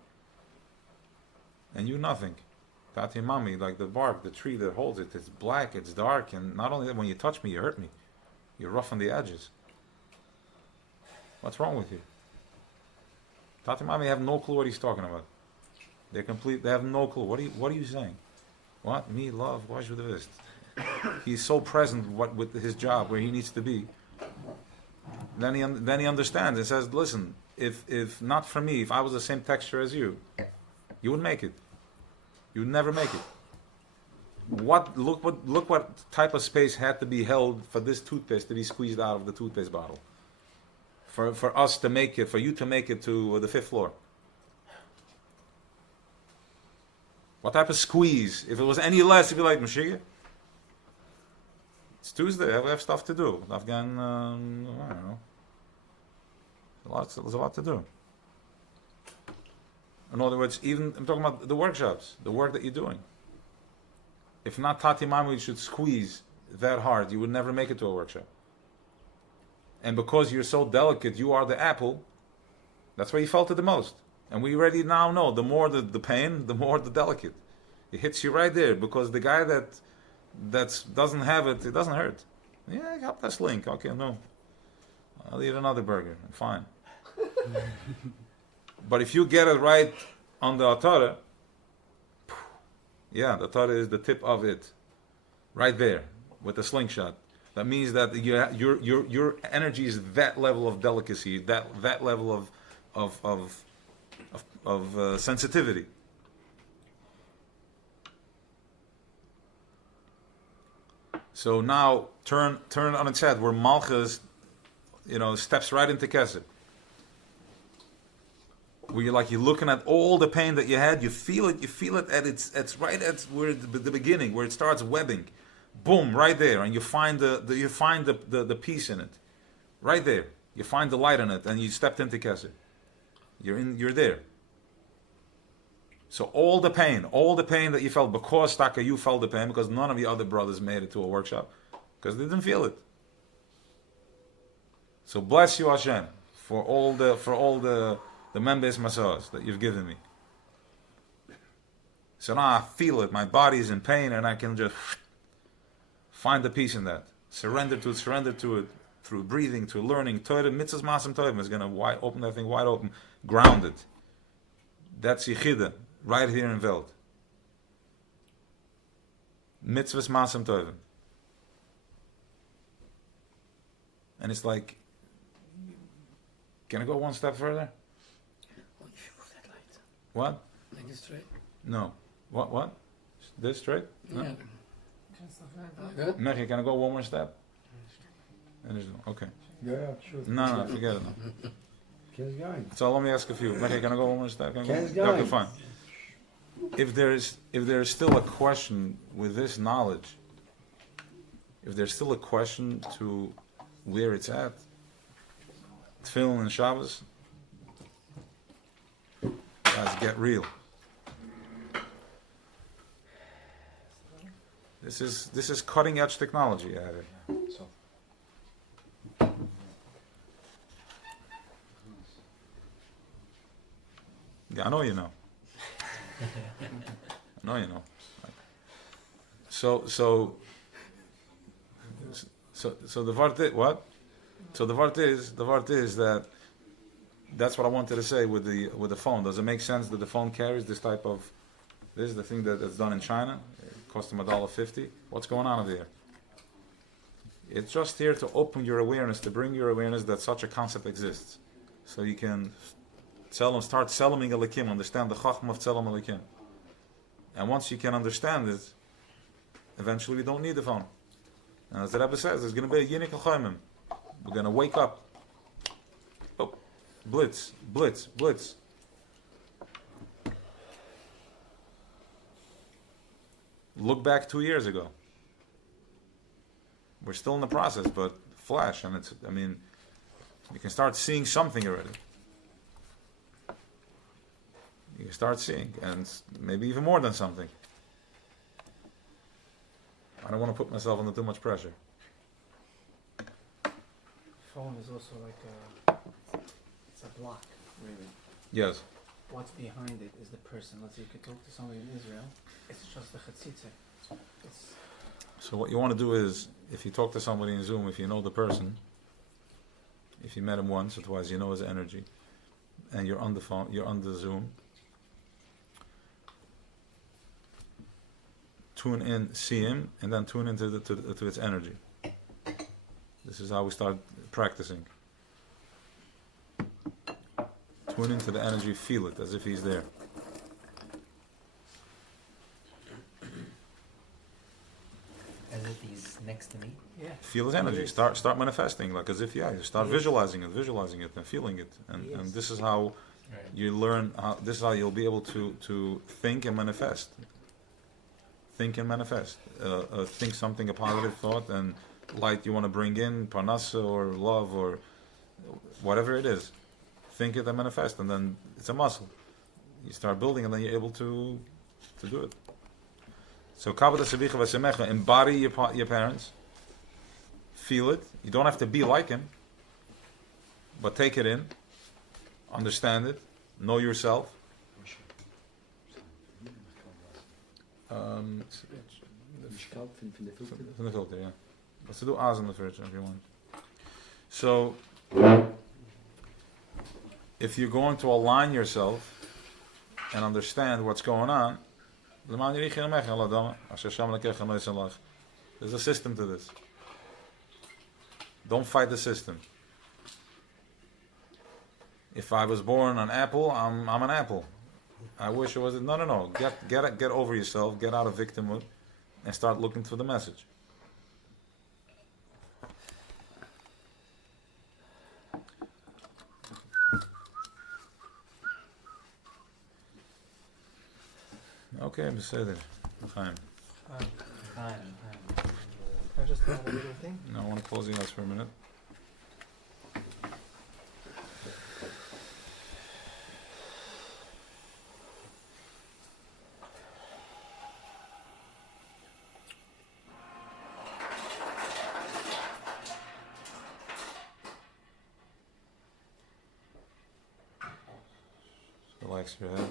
and you nothing. Tati and Mami, like the bark, the tree that holds it, it's black, it's dark, and not only that, when you touch me, you hurt me, you're rough on the edges. What's wrong with you? Tati and Mami have no clue what he's talking about. They have no clue. What are you saying? What? Me, love, wash with the wrist. He's so present with his job where he needs to be. Then he understands and says, listen, if not for me, if I was the same texture as you, you wouldn't make it. You would never make it. Look what type of space had to be held for this toothpaste to be squeezed out of the toothpaste bottle. For us to make it, for you to make it to the 5th floor. What type of squeeze? If it was any less, you'd be like, Moshe, it's Tuesday, I have stuff to do. Afghan, I don't know. There's a lot to do. In other words, even, I'm talking about the workshops, the work that you're doing. If not Tati Mami should squeeze that hard, you would never make it to a workshop. And because you're so delicate, you are the apple, that's where you felt it the most. And we already now know, the more the pain, the more the delicate. It hits you right there, because the guy that doesn't have it, it doesn't hurt. Yeah, I got that link. Okay, no. I'll eat another burger. I'm fine. But if you get it right on the atara, yeah, the atara is the tip of it. Right there, with the slingshot. That means that your energy is that level of delicacy, that level of sensitivity. So now turn on its head, where Malchus, steps right into Kesed. Where you're looking at all the pain that you had, you feel it at it's right at where the beginning, where it starts webbing. Boom, right there, and you find the peace in it. Right there. You find the light in it, and you stepped into Kesed. You're there. So all the pain that you felt, because Taka, you felt the pain, because none of the other brothers made it to a workshop, because they didn't feel it. So bless you, Hashem, for all the members masas that you've given me. So now I feel it, my body is in pain, and I can just find the peace in that. Surrender to it through breathing, through learning. Torah, mitzvahs masam tovim is going to open that thing wide open, grounded. That's yichida, right here in Veld. Mitzvahs masam tovim. And it's like, can I go one step further? Oh, you should move that light. What? Make it straight. No. What? This straight? No? Yeah. Good. Mechi, can I go one more step? Okay. Yeah, sure. No, forget it. Ken's going. So let me ask a few. Mechi, can I go one more step? Can I go? Ken's Yeah, okay, going. fine. If there's still a question with this knowledge, if there's still a question to where it's at, Tefillin and Shabbos, guys, get real. This is cutting edge technology at it. So, Yeah, I know you know. I know you know. So the vart is what? So the vart is that that's what I wanted to say with the phone. Does it make sense that the phone carries this type of? This is the thing that's done in China. It cost them $1.50. What's going on over there? It's just here to open your awareness, to bring your awareness that such a concept exists. So you can start Tzelem Elikim, understand the Chachma of Tzelem Elikim. And once you can understand it, eventually you don't need the phone. And as the Rebbe says, there's going to be a Yinik L'chaimim. We're going to wake up. Oh, blitz, blitz, blitz. Look back 2 years ago. We're still in the process, but flash, and you can start seeing something already. You can start seeing, and maybe even more than something. I don't want to put myself under too much pressure. Phone is also like it's a block, really. Yes. What's behind it is the person. Let's say you could talk to somebody in Israel. It's just the chatzitza. It's So what you want to do is, if you talk to somebody in Zoom, if you know the person, if you met him once or twice, you know his energy, and you're on the phone, you're on the Zoom, tune in, see him, and then tune into to its energy. This is how we start practicing. Tune into the energy, feel it as if he's there. As if he's next to me. yeah. Feel his energy. Start manifesting, like as if you start Yes. visualizing it, and feeling it, and Yes. this is how Right. you learn. This is how you'll be able to think and manifest. Think and manifest. Think something, a positive thought, and light you want to bring in, parnasa or love or whatever it is. Think it and manifest, and then it's a muscle. You start building, and then you're able to do it. So Kabbalah Sabicha V'Semecha, embody your parents. Feel it. You don't have to be like him, but take it in, understand it, know yourself. Mishkal from the filter. From the filter, yeah. Let's do Oz in the fridge if you want. So, if you're going to align yourself and understand what's going on, there's a system to this. Don't fight the system. If I was born an apple, I'm an apple. I wish it was. No. Get over yourself. Get out of victimhood, and start looking for the message. Okay, beseder. Chaim. Fine. I just add a little thing. No, I want to close the eyes for a minute. Relax your head.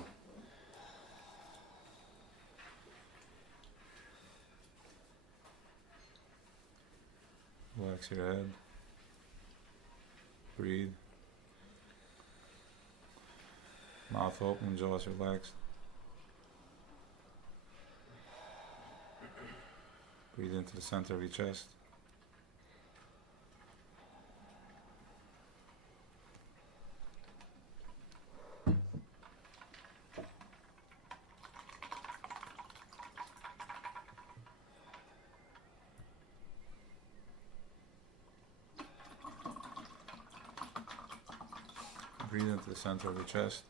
Relax your head. Breathe. Mouth open, jaws relaxed. Breathe into the center of your chest. Breathe into the center of your chest.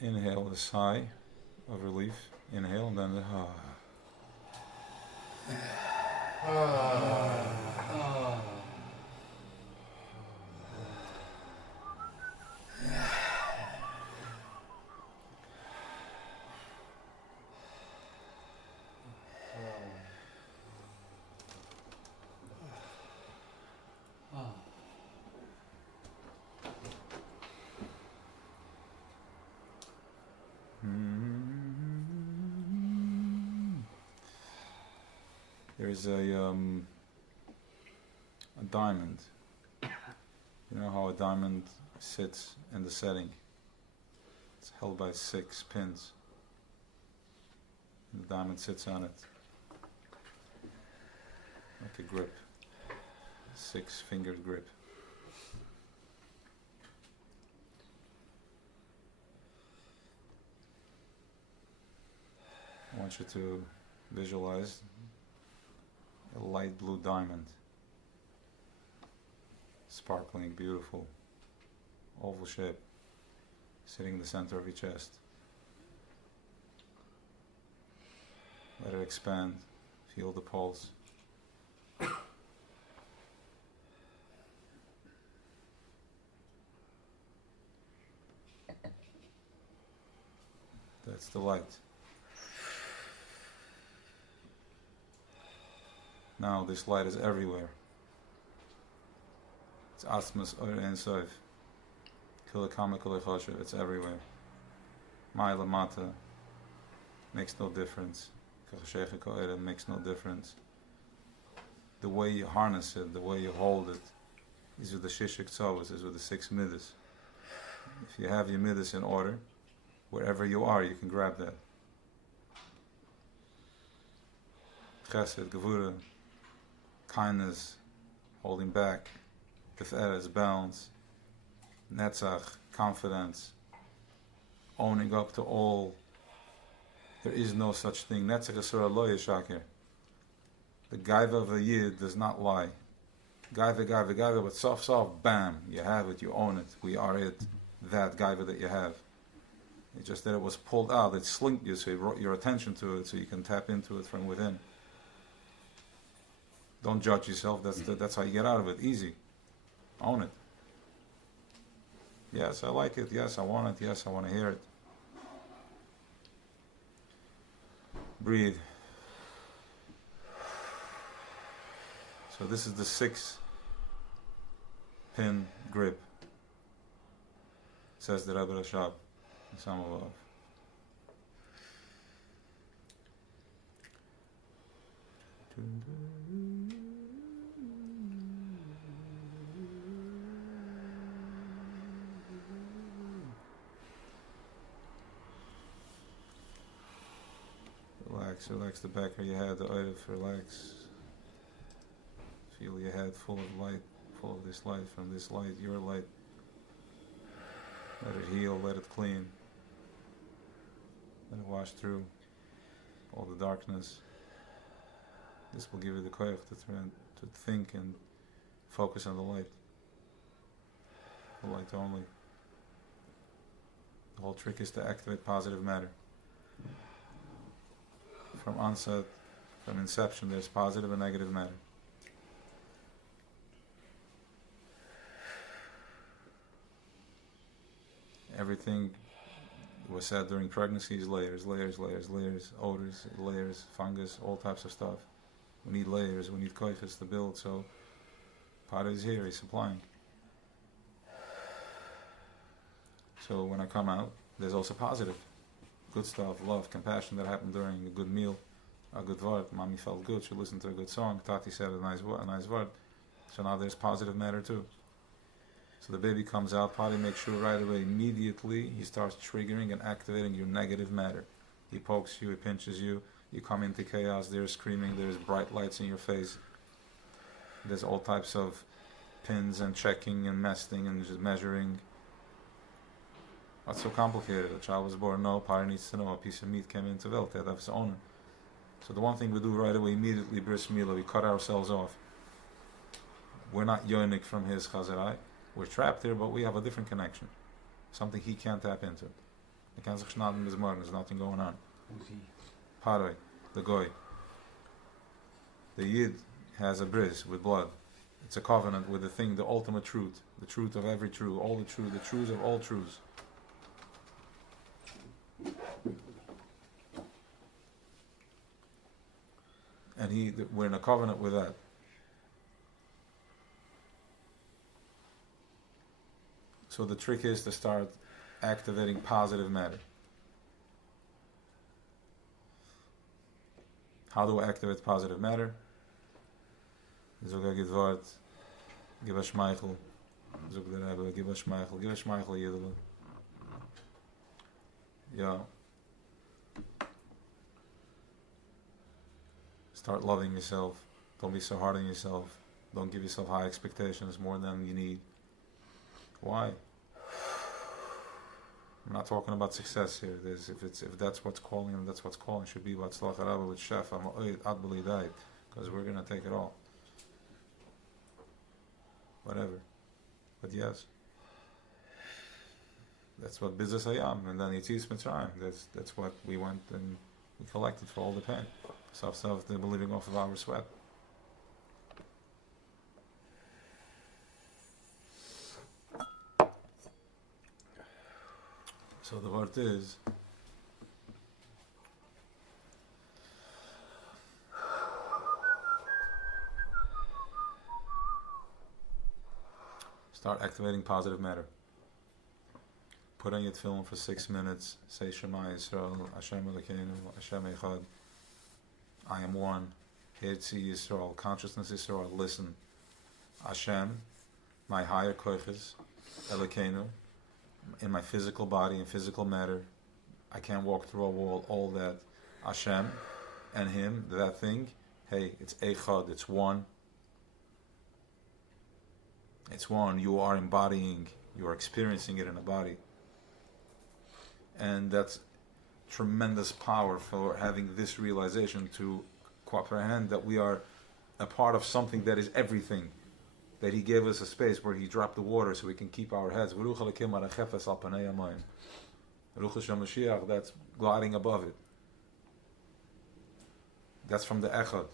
Inhale a sigh of relief. Inhale and then the There's a a diamond. You know how a diamond sits in the setting? It's held by 6 pins. And the diamond sits on it like a grip, 6-fingered grip. I want you to visualize a light blue diamond, sparkling, beautiful, oval shape, sitting in the center of your chest. Let it expand, feel the pulse. That's the light. Now this light is everywhere. It's Asmas Oir Ein Sof. Kilakama Kilachoshev, it's everywhere. Ma'ila Mata makes no difference. Kachashecha Ko'era makes no difference. The way you harness it, the way you hold it, is with the Shishik Tzavos, is with the 6 midas. If you have your midas in order, wherever you are, you can grab that. Chesed, Gevura, kindness, holding back, Tiferes, balance, Netzach, confidence, owning up to all. There is no such thing. Netzach Asura Lo Yeshakir. The Gaiva of a Yid does not lie. Gaiva, but soft, bam, you have it, you own it, we are it, that Gaiva that you have. It's just that it was pulled out, it slinked you, so you brought your attention to it, so you can tap into it from within. Don't judge yourself, that's how you get out of it, easy. Own it. Yes, I like it, yes, I want it, yes, I want to hear it. Breathe. So this is the 6-pin grip, says the Rebbe Rashab in Samalov. Relax the back of your head, the oil, relax. Feel your head full of light, full of this light, from this light, your light. Let it heal, let it clean. Let it wash through all the darkness. This will give you the koyach to think and focus on the light. The light only. The whole trick is to activate positive matter. From onset, from inception, there's positive and negative matter. Everything was said during pregnancy is layers, odors, layers, fungus, all types of stuff. We need layers, we need koifas to build, so Pada is here, he's supplying. So when I come out, there's also positive. Good stuff, love, compassion that happened during a good meal, a good word. Mommy felt good, she listened to a good song, Tati said a nice word. So now there's positive matter too. So the baby comes out, Padi makes sure right away, immediately, he starts triggering and activating your negative matter. He pokes you, he pinches you, you come into chaos, there's screaming, there's bright lights in your face. There's all types of pins and checking and messing and just measuring. What's so complicated? A child was born, no, Padi needs to know a piece of meat came into Welt, that was owner. So the one thing we do right away, immediately, bris milah, we cut ourselves off. We're not yonik from his chazarai. We're trapped here, but we have a different connection. Something he can't tap into. There's nothing going on. Who's he? Paroi, the goy. The Yid has a bris with blood. It's a covenant with the thing, the ultimate truth. The truth of every truth, all the truth, the truths of all truths. And we're in a covenant with that. So the trick is to start activating positive matter. How do I activate positive matter? Zogar Gidvart, Give a Schmeichel. Zoek de Rebbe, give a Schmeichel. Give a Schmeichel, Yidele. Yeah. Start loving yourself. Don't be so hard on yourself. Don't give yourself high expectations, more than you need. Why? I'm not talking about success here. If that's what's calling, and that's what's calling, it should be about Tzlach Rabba with Chef. Because we're going to take it all. Whatever. But yes. That's what business I am. And then Yitzis Mitzrayim. That's what we went and we collected for all the pain. Self the living off of our sweat. So the word is start activating positive matter. Put on your tefillin for 6 minutes. Say Shema Yisrael, Hashem Elokeinu, Hashem Echad. I am one. Hitzi Yisrael, consciousness Yisrael. Listen. Hashem, my higher koiches, Elokeinu. In my physical body and physical matter, I can't walk through a wall, all that. Hashem and Him, that thing, hey, it's Echad, it's one. It's one, you are embodying, you are experiencing it in a body. And that's tremendous power for having this realization to comprehend that we are a part of something that is everything. That He gave us a space where He dropped the water so we can keep our heads. That's gliding above it. That's from the Echad.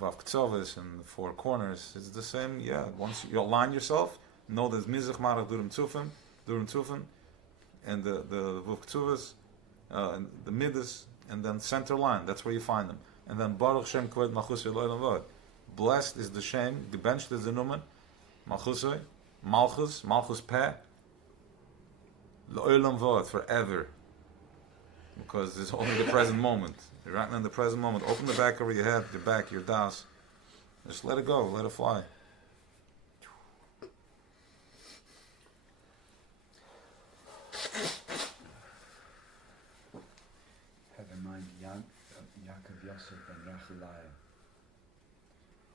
Vav Ktsovis and the four corners, it's the same, yeah. Once you align yourself, know there's Mizrach Marach Durim Tufin, and the Vav Ktsovis, and the Midas, and then center line, that's where you find them. And then Baruch Shem Kved Machus Eloheinu Vod. Blessed is the Shem, gebenched is the Numen, Malchusoi, Malchus Peh, L'olam Vod, forever. Because there's only the present moment. You're right now in the present moment. Open the back over your head, your back, your das. Just let it go, let it fly. Have in mind Yaakov Yosef and Rachelaya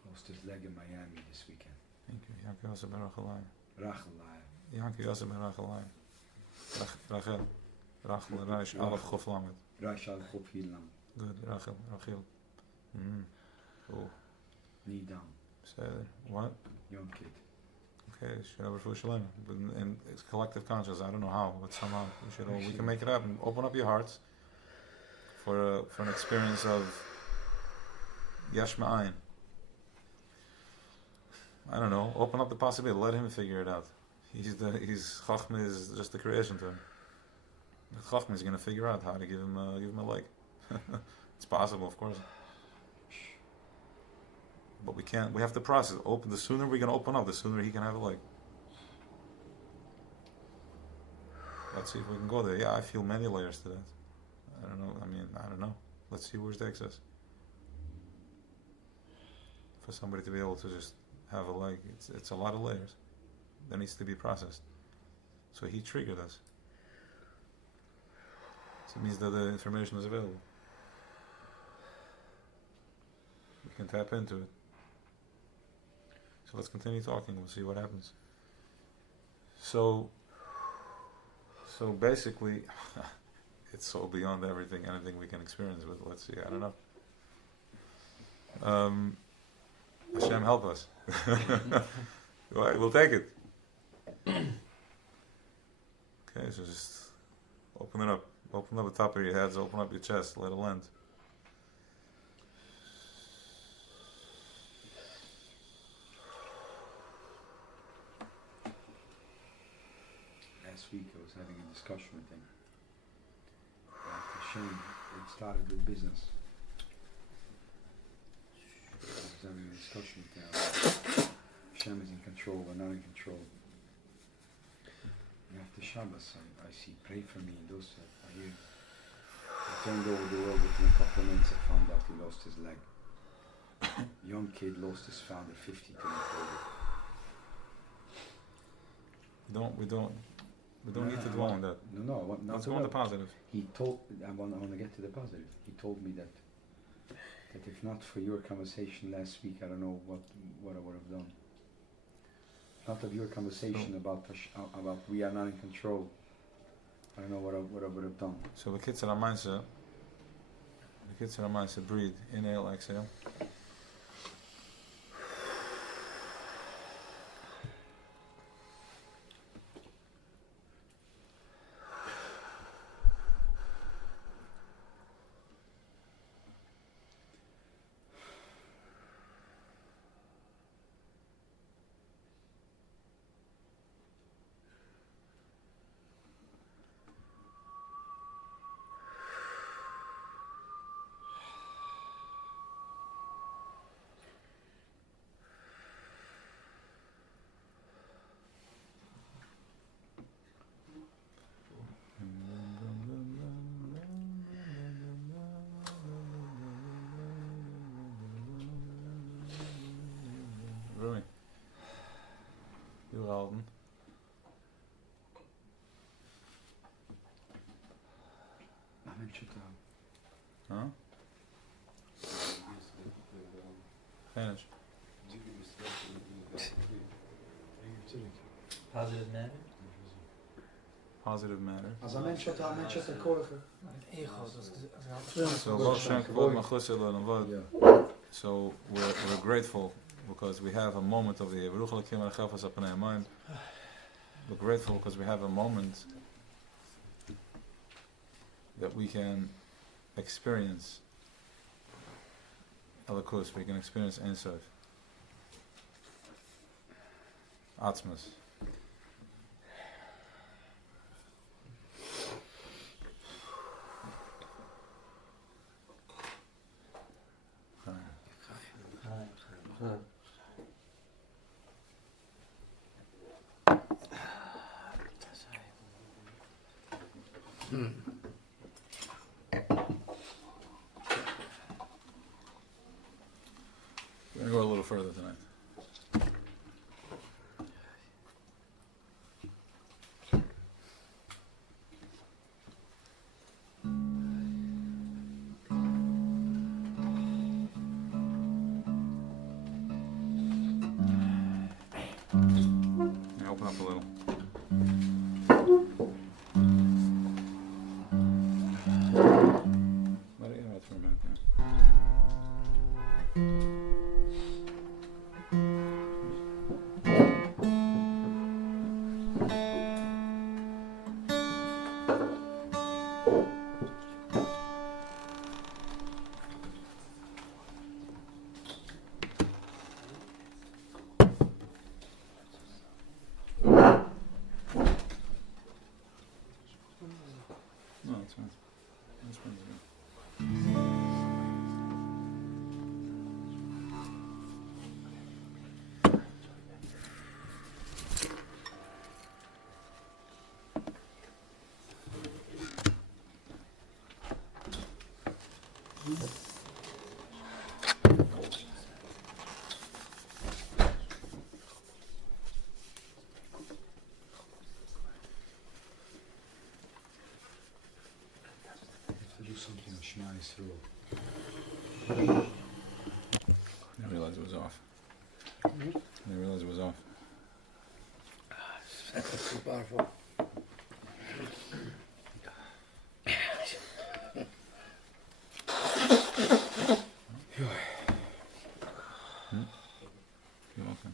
lost his leg in Miami this weekend. Thank you. Yaakov Yosef ben Rachelai. Rachelaya. Yaakov Yosef ben Rachelai. Rachel. Rachel, Raish, Alef, Chof, Lamed. Rachel Chof Hilam. Good, Rachel. Oh. Knee down. Say what? Young kid. Okay, should have a full shalom. But in it's collective consciousness, I don't know how, but somehow we can make it happen. Open up your hearts for an experience of Yesh Ma'ayin. I don't know. Open up the possibility. Let him figure it out. He's Chachma is just the creation to him. The Chachma is going to figure out how to give him a leg. It's possible, of course. But we can't. We have to process. The sooner we're going to open up, the sooner he can have a leg. Let's see if we can go there. Yeah, I feel many layers to that. I don't know. Let's see where it takes us. For somebody to be able to just have a leg, it's a lot of layers. That needs to be processed. So he triggered us. So it means that the information is available. We can tap into it. So let's continue talking. We'll see what happens. So basically, it's so beyond anything we can experience. But let's see. I don't know. Hashem help us. Right, we'll take it. Okay, so just open it up. Open up the top of your heads. Open up your chest. Let it land. Last week I was having a discussion with him. Hashem had started with business. I was having a discussion with him. Hashem is in control, we're not in control. And after Shabbos, I see, pray for me, and those I hear. I turned over the road within a couple of minutes, I found out he lost his leg. young kid lost his father 52 in COVID. We don't need to dwell on that. No, I want not Let's to go on the know. positive. He told, I want to get to the positive. He told me that if not for your conversation last week, I don't know what I would have done. Not of your conversation about we are not in control. I don't know what I would have done. So the kids are mindset. The kids are mindset. Breathe. Inhale, exhale. Rumi. Heel houden. I'm in shutdown. Huh? Finish. Positive manner? Positive manner. אז המנשת הכוח. So Moshe Kvod Machusel Navad. So we're grateful because we have a moment over here. We're grateful because we have a moment that we can experience Elokus, we can experience Ein Sof, Atzmas. We're going to go a little further tonight. Yeah, open up a little. Let it air out for a minute. Yeah. No, that's fine. That's fine. To do something with Shema Yisrael. I didn't realize it was off. I didn't realize it was off. That's too powerful. You're welcome.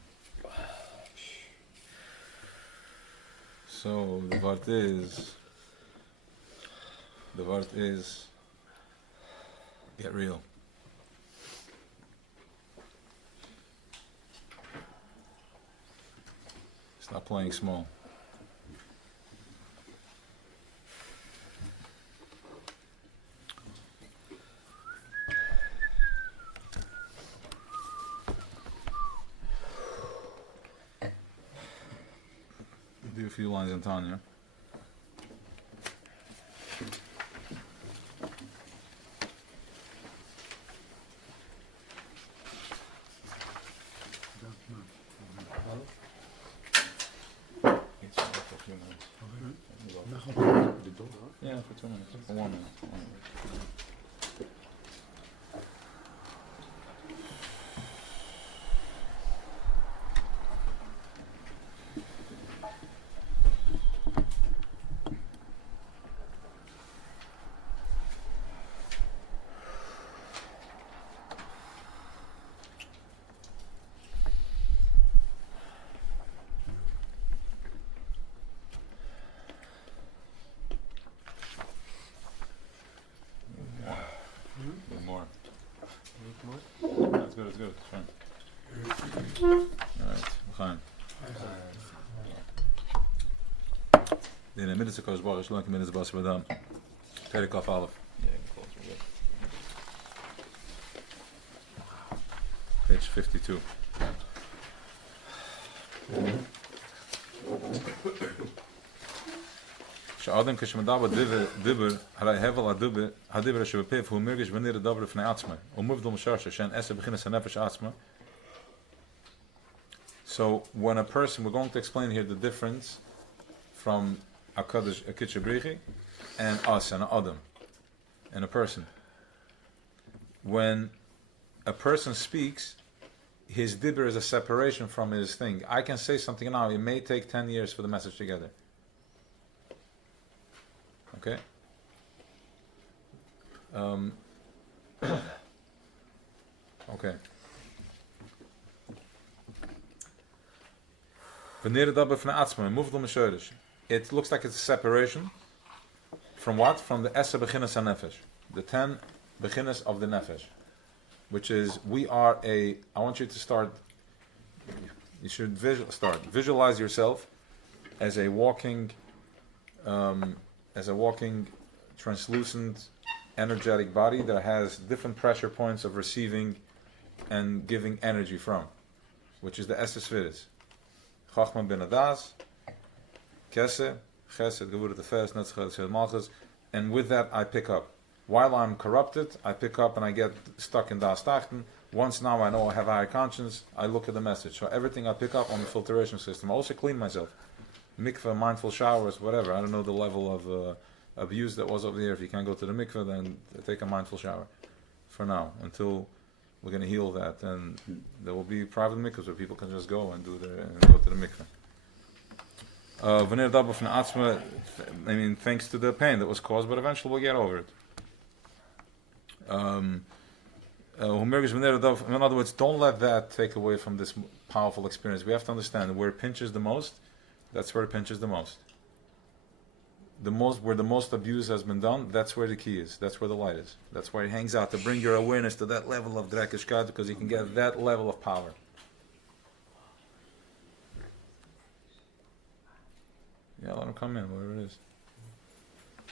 So the word is get real. Stop playing small. Do a few lines in Tanye. The door. Yeah, for 2 minutes. For 1 minute. More. That's good, it's good. It's fine. Alright, fine. In the minutes of Kuf Alef, like minutes of Basmadam. Kuf Alef. Page 52. שאדם כשמדבר דיבר הרי הבל הדיבר שבפיו הוא מרגיש ונראה דבר לפני עצמו ומובדל משרש שאין עשר בכינס הנפש עצמו. So when a person, we're going to explain here the difference from a Kitche Brichi and us and Adam and a person. When a person speaks, his dibber is a separation from his thing. I can say something now, it may take 10 years for the message together. Okay. Okay. It looks like it's a separation from what? From the Esa Beginnes HaNefesh, the 10 Beginnes of the Nefesh, which is we are I want you to start. You should visualize yourself as a walking. As a walking, translucent, energetic body that has different pressure points of receiving and giving energy from, which is the Esses Viris. Chachman ben Adas, Kese, Chesed, Gevurah Tefes, Netzach Malchus, and with that I pick up. While I'm corrupted, I pick up and I get stuck in Das Tachten. Once now I know I have a higher conscience, I look at the message. So everything I pick up on the filtration system. I also clean myself. Mikveh, mindful showers, whatever. I don't know the level of abuse that was over here. If you can't go to the mikveh, then take a mindful shower. For now, until we're going to heal that, and there will be private mikvehs where people can just go and go to the mikveh. I mean, thanks to the pain that was caused, but eventually we'll get over it. In other words, don't let that take away from this powerful experience. We have to understand where it pinches the most. That's where it pinches the most. Where the most abuse has been done, that's where the key is. That's where the light is. That's where it hangs out to bring your awareness to that level of Drekishkat, because you can get that level of power. Yeah, let him come in, whatever it is.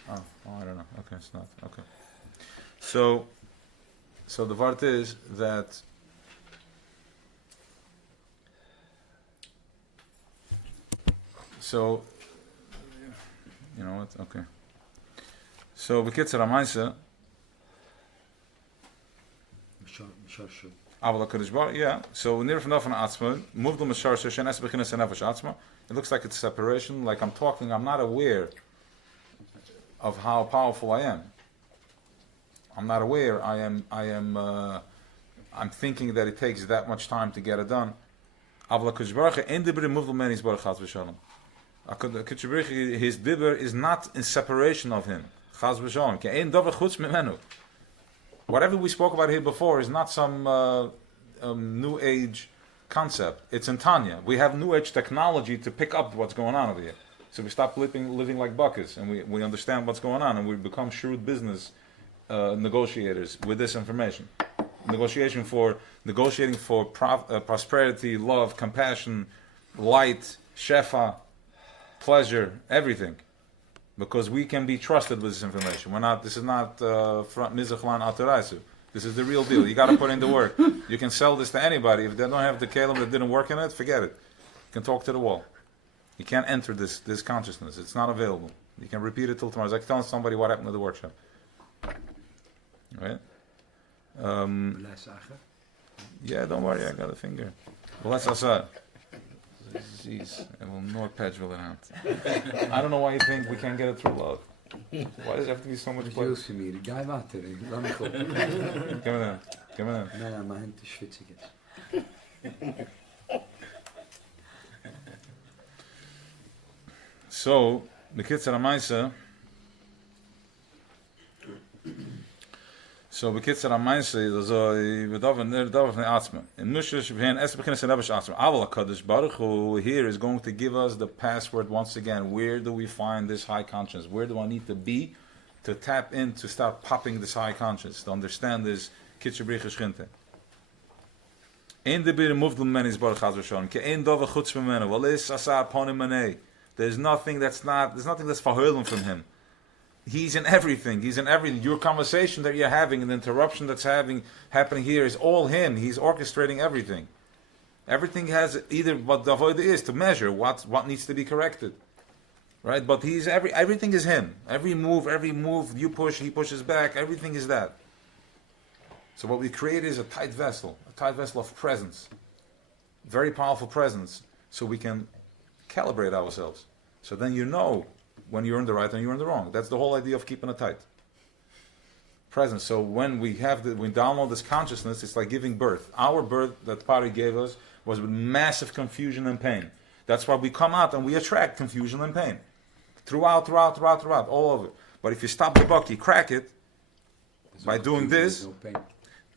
Oh, I don't know. Okay, it's not. Okay. So the vart is that so you know what? Okay. So b'kitzer ha'maisa. Aval HaKadosh Baruch Hu, yeah. So near from Nafan Atzma, moved the Mashar Sheshen Es Bechinas HaNefesh Atzma. It looks like it's separation. Like I'm talking, I'm not aware of how powerful I am. I'm not aware. I'm thinking that it takes that much time to get it done. Aval HaKadosh Baruch Hu ein dibur moved menis Baruch Chas v'Shalom. His dibur is not in separation of him. Chas v'Shalom. Ke'ein davar chutz mimenu. Whatever we spoke about here before is not some new age concept. It's in Tanye. We have new age technology to pick up what's going on over here. So we stop living like buckets, and we understand what's going on, and we become shrewd business negotiators with this information. Negotiating for prosperity, love, compassion, light, shefa, pleasure, everything. Because we can be trusted with this information. This is not Mizachlan Ataraisu. This is the real deal. You got to put in the work. You can sell this to anybody. If they don't have the kalim that didn't work in it, forget it. You can talk to the wall. You can't enter this consciousness. It's not available. You can repeat it till tomorrow. It's like telling somebody what happened to the workshop. Right? Yeah, don't worry. I got a finger. Bless Asad. Jeez, I will not patch will it out. I don't know why you think we can't get it through love. Why does it have to be so much play? Jules für mir, geh weiter, lass mich auf. Come on, come on. Nein, meine Hände schwitzig jetzt. So, the kids are Maisa. So, the kids are Maisa. So, we don't atzma. In Moshe, Shebhen, Es beginnen se nebesh atzma. Aval HaKadosh Baruch Hu here is going to give us the password once again. Where do we find this high conscience? Where do I need to be to tap in, to start popping this high conscience, to understand this Kitzur Bricha Shchinte? In the bir moved menis Baruch Chaz v'Shalom. Ke ein dova chutz v'menu. V'lis asa ponim manei. There's nothing that's verheulen from him. He's in everything. He's in everything. Your conversation that you're having and the interruption that's happening here is all him. He's orchestrating everything. Everything has either what the avodah is to measure what needs to be corrected, right? But everything is him. Every move you push, he pushes back. Everything is that. So what we create is a tight vessel of presence, very powerful presence, so we can calibrate ourselves. So then you know when you're in the right and you're in the wrong. That's the whole idea of keeping it tight. Presence. So when we download this consciousness, it's like giving birth. Our birth that Pari gave us was with massive confusion and pain. That's why we come out and we attract confusion and pain. Throughout, all over. But if you stop the buck, you crack it, by doing this,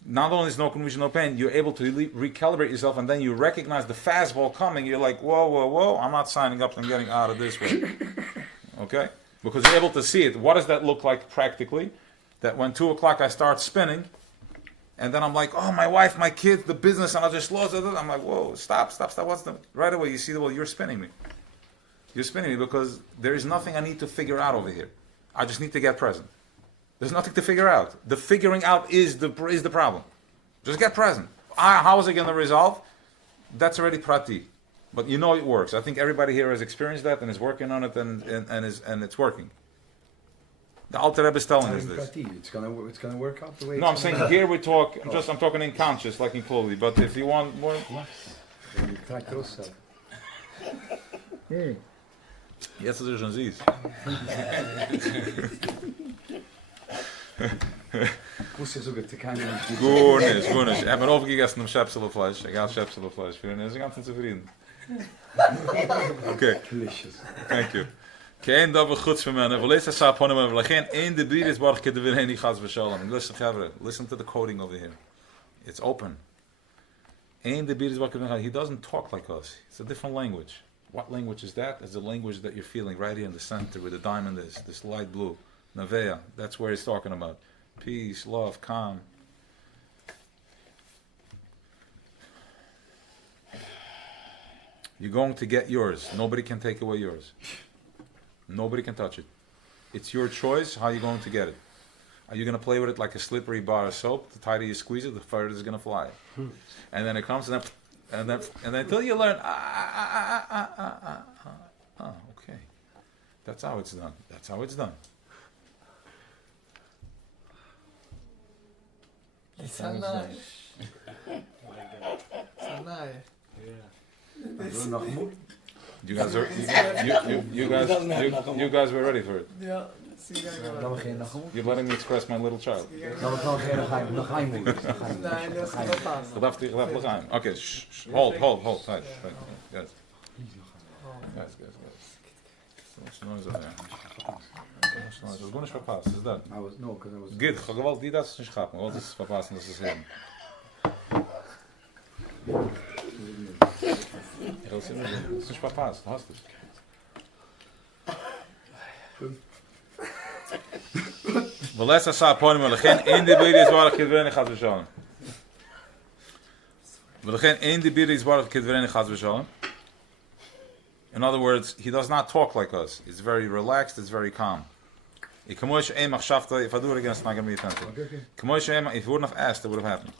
not only is no confusion, no pain, you're able to recalibrate yourself, and then you recognize the fastball coming. You're like, whoa, I'm not signing up, I'm getting out of this way. Okay? Because you're able to see it. What does that look like practically? That when 2 o'clock I start spinning, and then I'm like, oh, my wife, my kids, the business, and I just lost it. I'm like, whoa, stop. Right away, you see, well, you're spinning me. You're spinning me because there is nothing I need to figure out over here. I just need to get present. There's nothing to figure out. The figuring out is the problem. Just get present. How is it going to resolve? That's already prati. But you know it works. I think everybody here has experienced that and is working on it and it's working. The Alter Rebbe is telling us this. It's gonna work out the way. No, I'm saying here we talk. I'm talking in conscious, like in Chloe. But if you want more, You try to yourself. jetzt ist schon siehst. Muss ja sogar zu keinem. Gut nicht. Ich habe mir aufgegessen Schäpselfleisch. Ich habe Schäpselfleisch. Ich bin ganz zufrieden. Okay. Delicious. Thank you. Kein dove goed voor mij. We lezen saap honen, maar we geen één de bier is borg kunnen we heen niet gaan verschillen. Listen to the coding over here. It's open. Één de bier is borg kunnen we. He doesn't talk like us. It's a different language. What language is that? It's the language that you're feeling right here in the center where the diamond is. This light blue. Navea. That's where he's talking about. Peace, love, calm. You're going to get yours. Nobody can take away yours. Nobody can touch it. It's your choice how you're going to get it. Are you going to play with it like a slippery bar of soap? The tighter you squeeze it, the further it's going to fly. And then it comes and then until you learn, okay. That's how it's done. That's how it's done. Tanye. You guys are you guys were ready for it. Yeah. You're letting me express my little child. Okay, hold, tight. Guys. What's the noise over there? I was going to verpassen, is that? No, because I was. Good, geweld die dat niet gaat, maar wat is verpassen, dat is hem. Dat is niet verpassen, hast du. We lezen saap honen, maar geen één de bier is waar ik het wenig gaat verzalen. We geen één de bier is waar ik het wenig gaat verzalen. In other words, he does not talk like us. It's very relaxed, it's very calm. If I do it again, it's not going to be attentive. If you wouldn't have asked, it would have happened.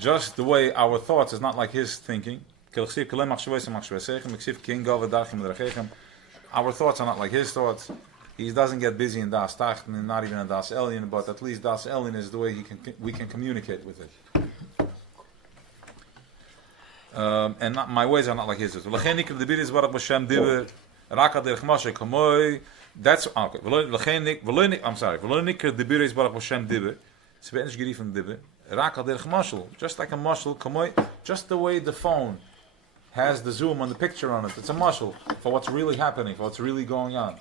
Just the way our thoughts is not like his thinking. Our thoughts are not like his thoughts. He doesn't get busy in Das Tachten and not even in Das Elyon, but at least Das Elyon is the way we can communicate with it. And not, my ways are not like his. That's okay. Okay. I'm sorry. Just like a mashal, just the way the phone has the zoom on the picture on it. It's a mashal for what's really happening, for what's really going on,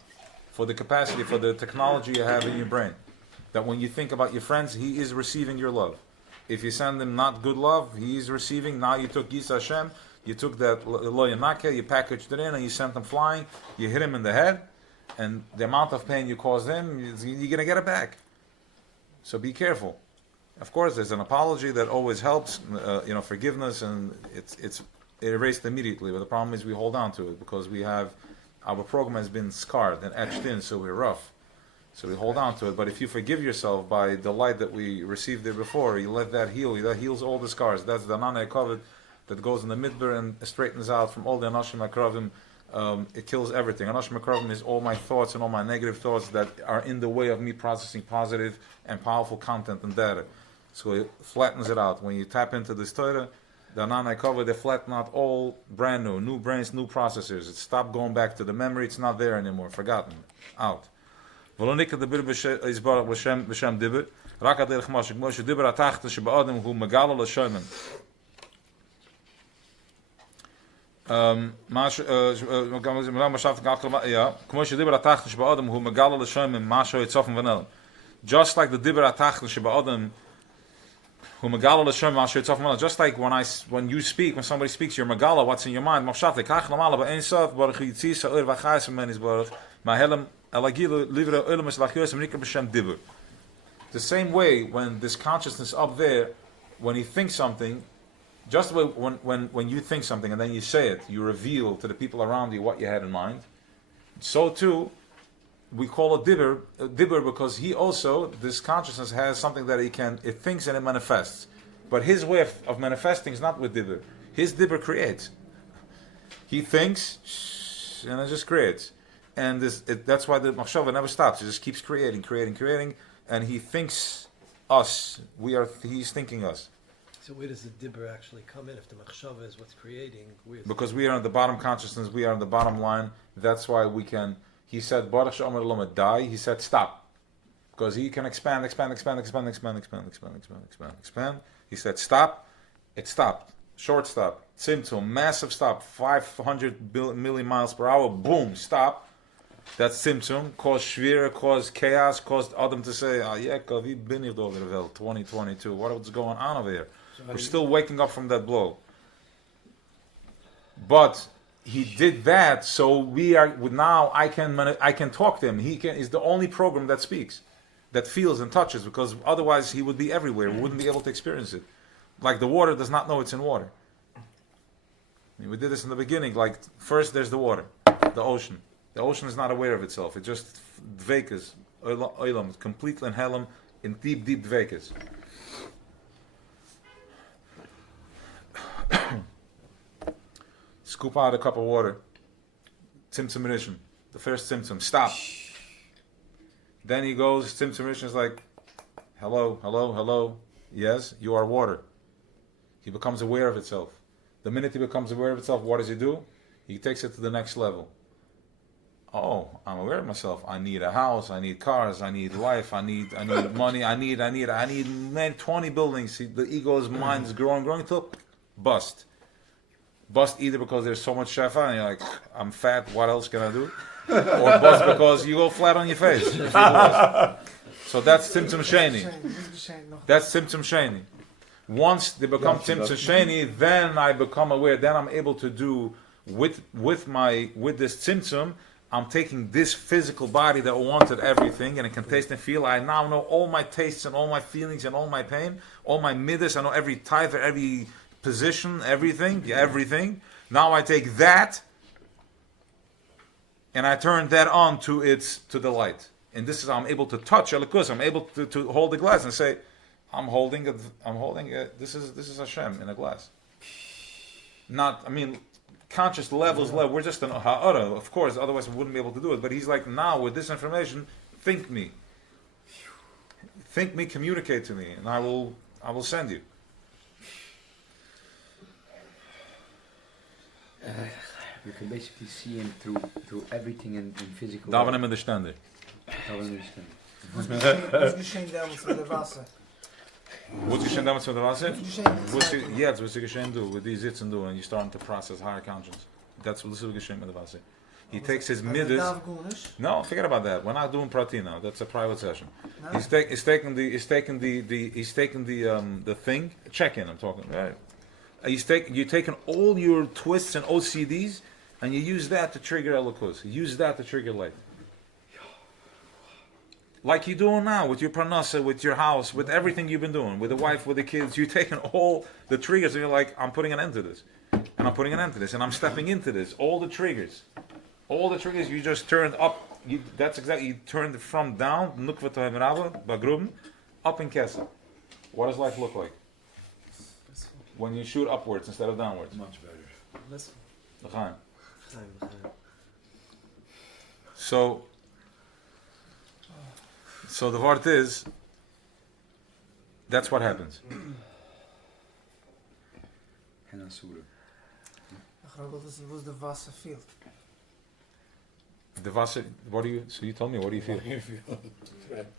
for the capacity, for the technology you have in your brain. That when you think about your friends, he is receiving your love. If you send him not good love, he is receiving. Now you took Yis Hashem, you took that lo yanake, you packaged it in, and you sent him flying. You hit him in the head, and the amount of pain you caused him, you're gonna get it back. So be careful. Of course, there's an apology that always helps, forgiveness, and it's erased immediately. But the problem is we hold on to it because our program has been scarred and etched in, so we're rough. So we hold on to it. But if you forgive yourself by the light that we received there before, you let that heal. That heals all the scars. That's the Nana Kovet that goes in the midbar and straightens out from all the Anashim Akravim. It kills everything. Anashim Akravim is all my thoughts and all my negative thoughts that are in the way of me processing positive and powerful content and data. So it flattens it out. When you tap into this Torah, the Nana Kovet, they flatten out all brand new brains, new processors. It stopped going back to the memory. It's not there anymore. Forgotten. Out. ולא דביר יסברך בשם דיבר, רק הדרך משה, כמו שדיבר התחתן שבאדם הוא מגלה לשמן. כמו שדיבר התחתן שבאדם הוא מגלה לשמן, משהו יצופן ונלם. Just like the דיבר התחתן שבאדם הוא מגלה לשמן, משהו יצופן ונלם. Just like when you speak, when somebody speaks, you're מגלה what's in your mind. מפשט, כך למעלה באין סוף, ברוך יציא סעיר וחייס ממני יסברך, מההלם The same way when this consciousness up there, when he thinks something, just the way when you think something and then you say it, you reveal to the people around you what you had in mind. So too, we call it dibber because he also, this consciousness has something that it thinks and it manifests. But his way of manifesting is not with dibber. His dibber creates. He thinks and it just creates. And that's why the machshava never stops. It just keeps creating, and he thinks us. He's thinking us. So where does the dibber actually come in? If the machshava is what's creating, because we are on the bottom consciousness, we are on the bottom line. That's why we can. He said, "Baruch she'omer loma die." He said, "Stop," because he can expand. He said, "Stop." It stopped. Short stop. Tzimtzum, massive stop. 500 million miles per hour. Boom. Stop. That's symptom, caused shvira, caused chaos, caused Adam to say, wie bin ich over the world, 2022, what's going on over here? We're still waking up from that blow. But he did that, so now I can talk to him. He's the only program that speaks, that feels and touches, because otherwise he would be everywhere. We wouldn't be able to experience it. Like the water does not know it's in water. We did this in the beginning, like first there's the water, the ocean. The ocean is not aware of itself. It just dvekas, oilam, completely in helam, in deep dvekas. Scoop out a cup of water. Tzimtzum rishon. The first tzimtzum. Stop. Then he goes, tzimtzum rishon is like, hello. Yes, you are water. He becomes aware of itself. The minute he becomes aware of itself, what does he do? He takes it to the next level. Oh, I'm aware of myself. I need a house. I need cars. I need life. I need money. I need 20 buildings. See, the ego's mind is growing until bust. Bust either because there's so much shefa and you're like, I'm fat. What else can I do? Or bust because you go flat on your face. So that's Tzimtzum Sheni. That's Tzimtzum Sheni. Once they become Tzimtzum Sheni, then I become aware. Then I'm able to do with this Tzimtzum. I'm taking this physical body that wanted everything and it can taste and feel. I now know all my tastes and all my feelings and all my pain, all my midas. I know every type, every position, everything. Now I take that and I turn that on to the light. And this is I'm able to touch Elikus. I'm able to hold the glass and say, I'm holding it. This is Hashem in a glass. Conscious levels. We're just an ha'ara, of course. Otherwise, we wouldn't be able to do it. But he's like, now with this information, think me, communicate to me, and I will send you. You can basically see him through everything in physical. Da waren wir der Stände. I will understand. Was geschehen damals mit der Wasser? What's geschehen damals mit der Wasser? Was geschehen mit Jetzt, was geschehen du, with these sitzen do, and you starting to process higher conscience. That's what this is geschehen mit der Wasser. He takes his middes. No, forget about that. We're not doing prati now. That's a private session. No? He's taking the thing. Check in. I'm talking. Right. You're taking all your twists and OCDs, and you use that to trigger elokus. You use that to trigger light. Like you're doing now with your parnasa, with your house, with everything you've been doing, with the wife, with the kids. You're taking all the triggers, and you're like, I'm putting an end to this, and I'm putting an end to this, and I'm stepping into this. All the triggers, you just turned up. That's exactly, you turned from down, nukva to hemrava, bagrum, up in kesa. What does life look like? When you shoot upwards instead of downwards. Much better. Listen. L'chaim. Chaim. So the word is, that's what happens. Henasura. Was the Wasser feel? The Vasa, what do you, so you told me, what do you feel?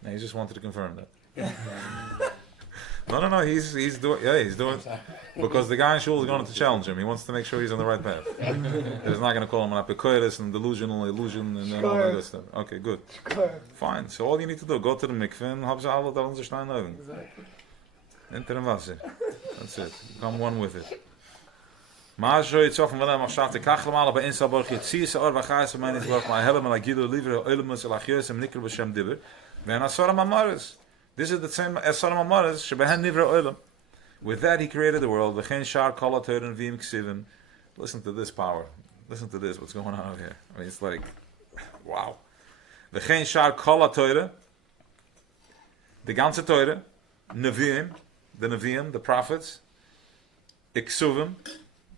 No, he just wanted to confirm that. No, he's doing, because the guy in shul is going to challenge him. He wants to make sure he's on the right path. He's not going to call him an apicoides and delusional illusion and then all that good stuff. Okay, good. Fine. So all you need to do, go to the mikveh and have alle da unsere Steine oven. Enter the Wasser. That's it. Come one with it. Maar zo iets van wanneer mag staat de kachelmalen bij instalborg het zie ze orwa gaas mijn is borg maar helemaal like gido liever elemus lagius en nikkel beshem dibber. When asara mamaris. This is the same as asara mamaris shebehen nivra olam. With that he created the world. V'chein shar kol ha'torah v'im ksivim. Listen to this power. Listen to this. What's going on out here? I mean, it's like, wow. V'chein shar kol ha'torah. The ganze Torah, Nevi'im, the prophets, Iksuvim,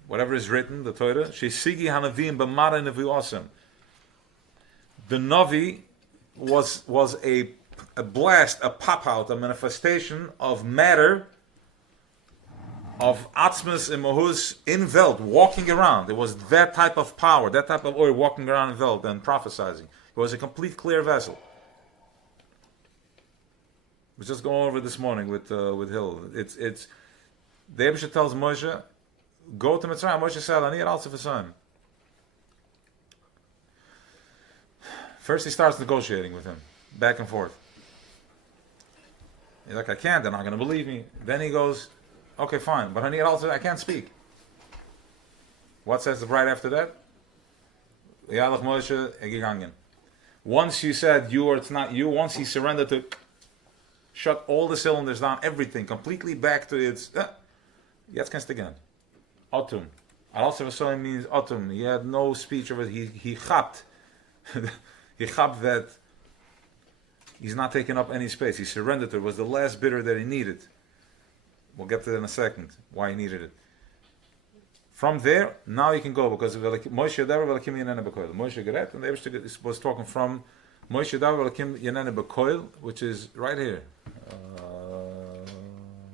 whatever is written, the Torah, Shesigi hanavim b'mara nevu'osem. The Navi was a blast, a pop out, a manifestation of matter, of Atzmus and Mohuz in Welt, walking around. It was that type of power, that type of oil walking around in Welt and prophesizing. It was a complete clear vessel. We just going over this morning with Hill. It's the Eibusha tells Moshe, go to Mitzrayim. Moshe said, I need also for son. First he starts negotiating with him, back and forth. He's like, I can't, they're not going to believe me. Then he goes, okay, fine, but I need also, I can't speak. What says right after that? Yalach Moshe gegangen. Once you said you or it's not you, once he surrendered to shut all the cylinders down, everything completely back to its. Jetzt kannst du again. Autumn. Also, Vasoim means autumn. He had no speech of it. He chapped. He chapped that he's not taking up any space. He surrendered to it. It was the last bitter that he needed. We'll get to that in a second, why he needed it. From there, now you can go, because Moshe Davar Velakim Yanene Bekoil. Moshe Geret, and the Eibusha was talking from Moshe Davar Velakim Yanene Bekoil, which is right here.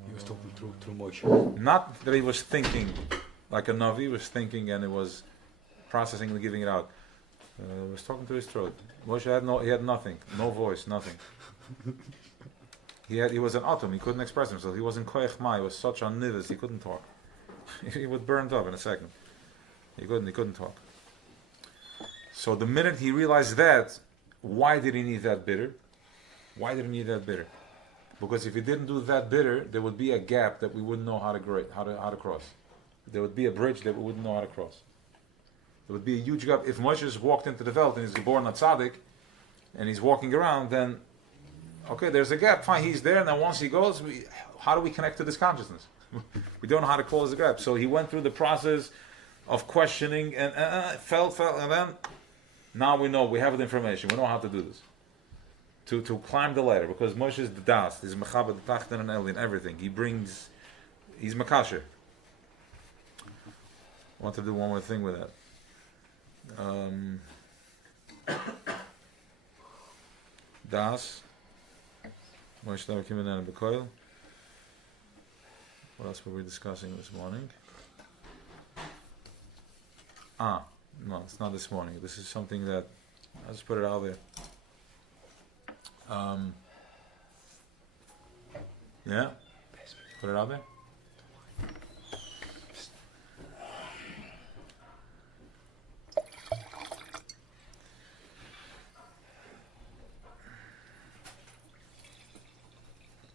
He was talking through Moshe. Not that he was thinking like a Navi, he was thinking and it was processing and giving it out. He was talking to his throat. Moshe had nothing, no voice, nothing. He was an atom, he couldn't express himself. He was in Koyach Ma, he was such a nivus, he couldn't talk. He would burn up in a second. He couldn't talk. So the minute he realized that, why did he need that bitter? Why did he need that bitter? Because if he didn't do that bitter, there would be a gap that we wouldn't know how to cross. There would be a bridge that we wouldn't know how to cross. There would be a huge gap. If Moshe just walked into the Welt and he's born a tzaddik, and he's walking around, then okay, there's a gap. Fine, he's there, and then once he goes, how do we connect to this consciousness? We don't know how to close the gap. So he went through the process of questioning and felt, and then now we know, we have the information, we know how to do this. To climb the ladder, because Moshe is the das, he's mechaber, the tachten and el in everything. He's makasher. I want to do one more thing with that. Das. Moshe Davar Kim Yanene Bekoil. What else were we discussing this morning? No, it's not this morning. This is something that I'll just put it out there. Yeah, put it out there.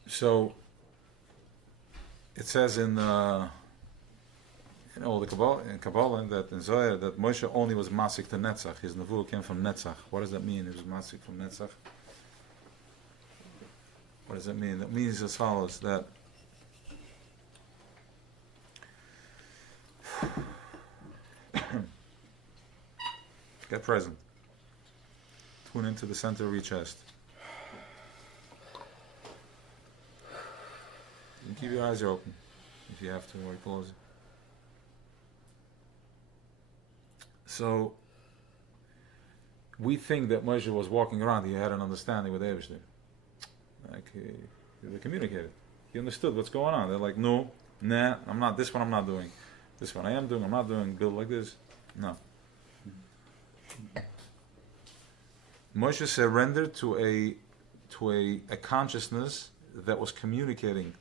So it says in the Kabbalah that in Zohar that Moshe only was masik to Netzach. His nevuah came from Netzach. What does that mean? He was masik from Netzach. What does that mean? That means as follows: that get present. Tune into the center of your chest. You can keep your eyes open if you have to, or close it. So, we think that Moshe was walking around, he had an understanding with Eibishter. Like, they communicated. He understood what's going on. They're like, no, nah, I'm not, this one I'm not doing. This one I am doing, I'm not doing, build like this. No. Moshe surrendered to a consciousness that was communicating.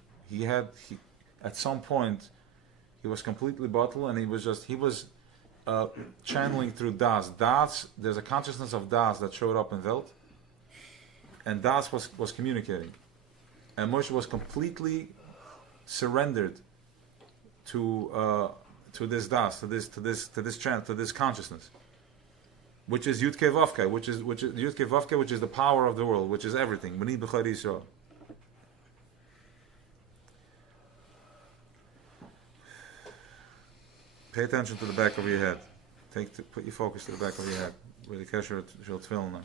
At some point, he was completely bottled, and he was channeling through Das. Das, there's a consciousness of Das that showed up in Welt, and Das was communicating, and Moshe was completely surrendered to this Das, to this consciousness, which is Yud Kei Vav Kei, which is Yud Kei Vav Kei, which is the power of the world, which is everything. B'nai B'chai Yisrael. Pay attention to the back of your head. Put your focus to the back of your head, where the kesher shall tefillin now.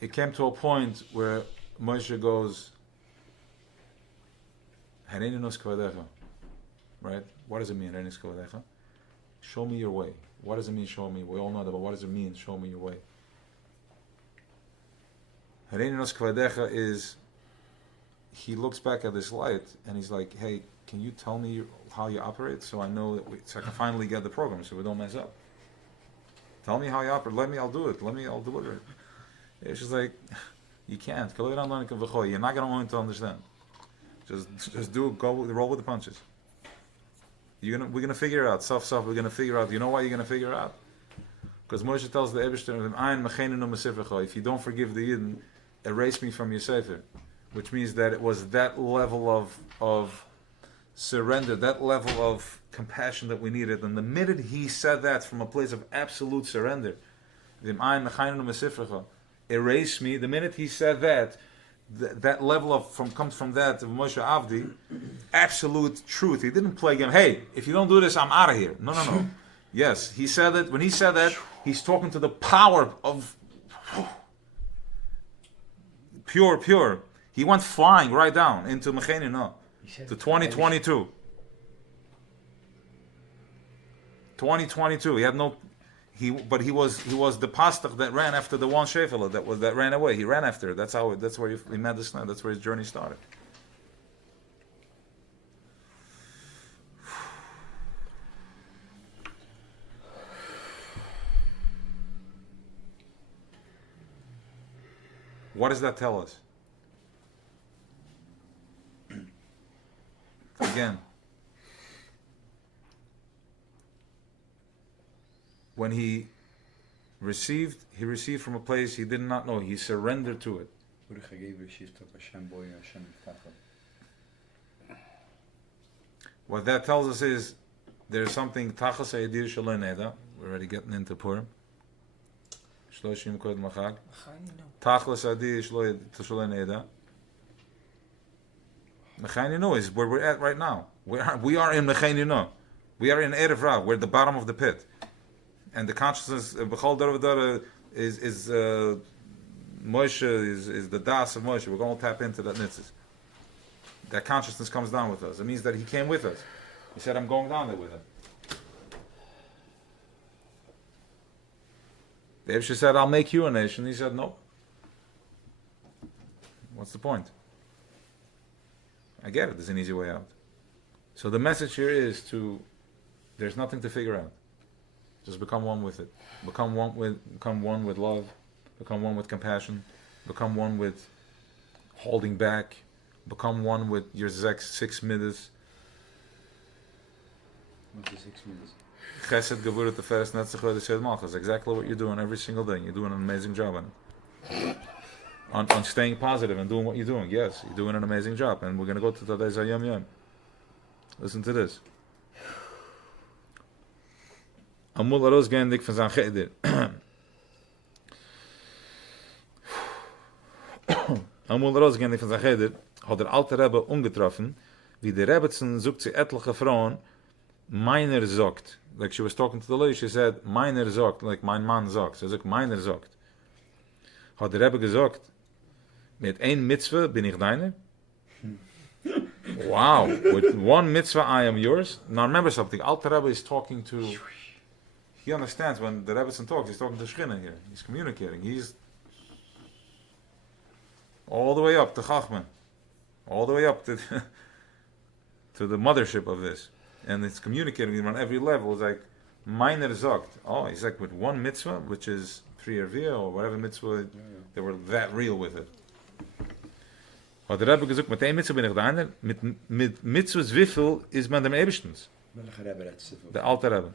It came to a point where Moshe goes, Hareinu nos kavadecha. Right? What does it mean, Hareinu nos kavadecha? Show me your way. What does it mean, show me? We all know that, but what does it mean, show me your way? Hareinu nos kavadecha is, he looks back at this light and he's like, hey, can you tell me how you operate so I know that so I can finally get the program so we don't mess up. Tell me how you operate. I'll do it. I'll deliver it. It's just like, you can't. You're not going to want to understand. Just do it. Roll with the punches. We're gonna figure it out. We're gonna figure out. You know why you're gonna figure it out? Because Moshe tells the Eibishter, if you don't forgive the Yidden, erase me from your sefer. Which means that it was that level of surrender, that level of compassion that we needed. And the minute he said that from a place of absolute surrender, erase me, the minute he said that, that level comes from that of Moshe Avdi, absolute truth. He didn't play game, hey, if you don't do this, I'm out of here. No. Yes, he said that, when he said that, he's talking to the power of pure. He went flying right down into Mecheni, to 2022. 2022. He had no. But he was the pastor that ran after the one shefela that ran away. He ran after it. That's where he met this. That's where his journey started. What does that tell us? Again, when he received from a place he did not know. He surrendered to it. What that tells us is there's something tachas hayadir shaloi neda. We're already getting into Purim. Shloshim kod machag. Tachas hayadir shaloi neda. Mechayinu is where we're at right now. We are in Mechayinu. We are in Erev Rav. We're at the bottom of the pit, and the consciousness of B'chol Dor V'Dor is Moshe is the das of Moshe. We're going to tap into that nitzis. That consciousness comes down with us. It means that he came with us. He said, "I'm going down there with him." The Ebshter said, "I'll make you a nation." He said, "No." What's the point? I get it. There's an easy way out. So the message here is there's nothing to figure out. Just become one with it. Become one with love. Become one with compassion. Become one with holding back. Become one with your 6 minutes. What's the 6 minutes? Chesed, Gevurah, Teferes, Netzach, Yesod, Malchus. Exactly what you're doing every single day. You're doing an amazing job on it. On staying positive and doing what you're doing. Yes, you're doing an amazing job. And we're going to go to today's Yom Yom. Listen to this. Amul rausgehendig von seinem Cheder. Amul rausgehendig von seinem Cheder hat der alte Rebbe ungetroffen, wie der Rebbetzin sucht sie etliche Frauen, meiner sagt. Like she was talking to the lady, she said, meiner sagt, like mein Mann sagt. Sie sagt, meiner sagt. Hat der Rebbe gesagt, mit ein Mitzvah bin ich deiner? Wow, with one mitzvah I am yours. Now remember something, Alter Rebbe is talking to, he understands when the Rebbetzin talks, he's talking to Shechina here. He's communicating. He's all the way up to Chachman. All the way up to to the mothership of this. And it's communicating with him on every level. It's like, meiner sagt. Oh, he's like with one mitzvah, which is 3 Ervia or whatever mitzvah, they were that real with it. Hat der Rebbe gesagt, mit ein Mitzvah bin ich deiner, mit Mitzvahs wiffel ist man dem Eberstens. Welcher Rebbe redt sie von? Der alte Rebbe.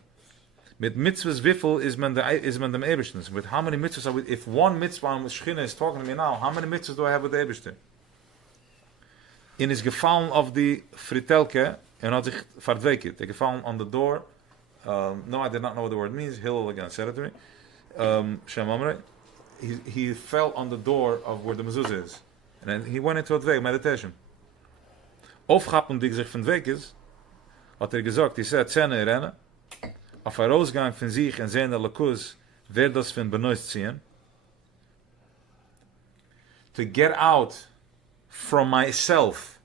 Mit Mitzvahs wiffel is man dem Eberstens. With how many mitzvahs if one mitzvah on Shechina is talking to me now, how many mitzvahs do I have with the Ebersten? In is gefallen auf die Fritelke and hat sich verdweket. Er gefallen on the door. No, I did not know what the word means. Hillel again said it to me. Shem Amrei. He fell on the door of where the mezuzah is. And then he went into a dweik, meditation. Aufgappen, die sich verdweket is, hat gesagt, he said, Zähne rennen, auf Rausgang von sich und sehen der Lakus, wer das von benoist ziehen. To get out from myself.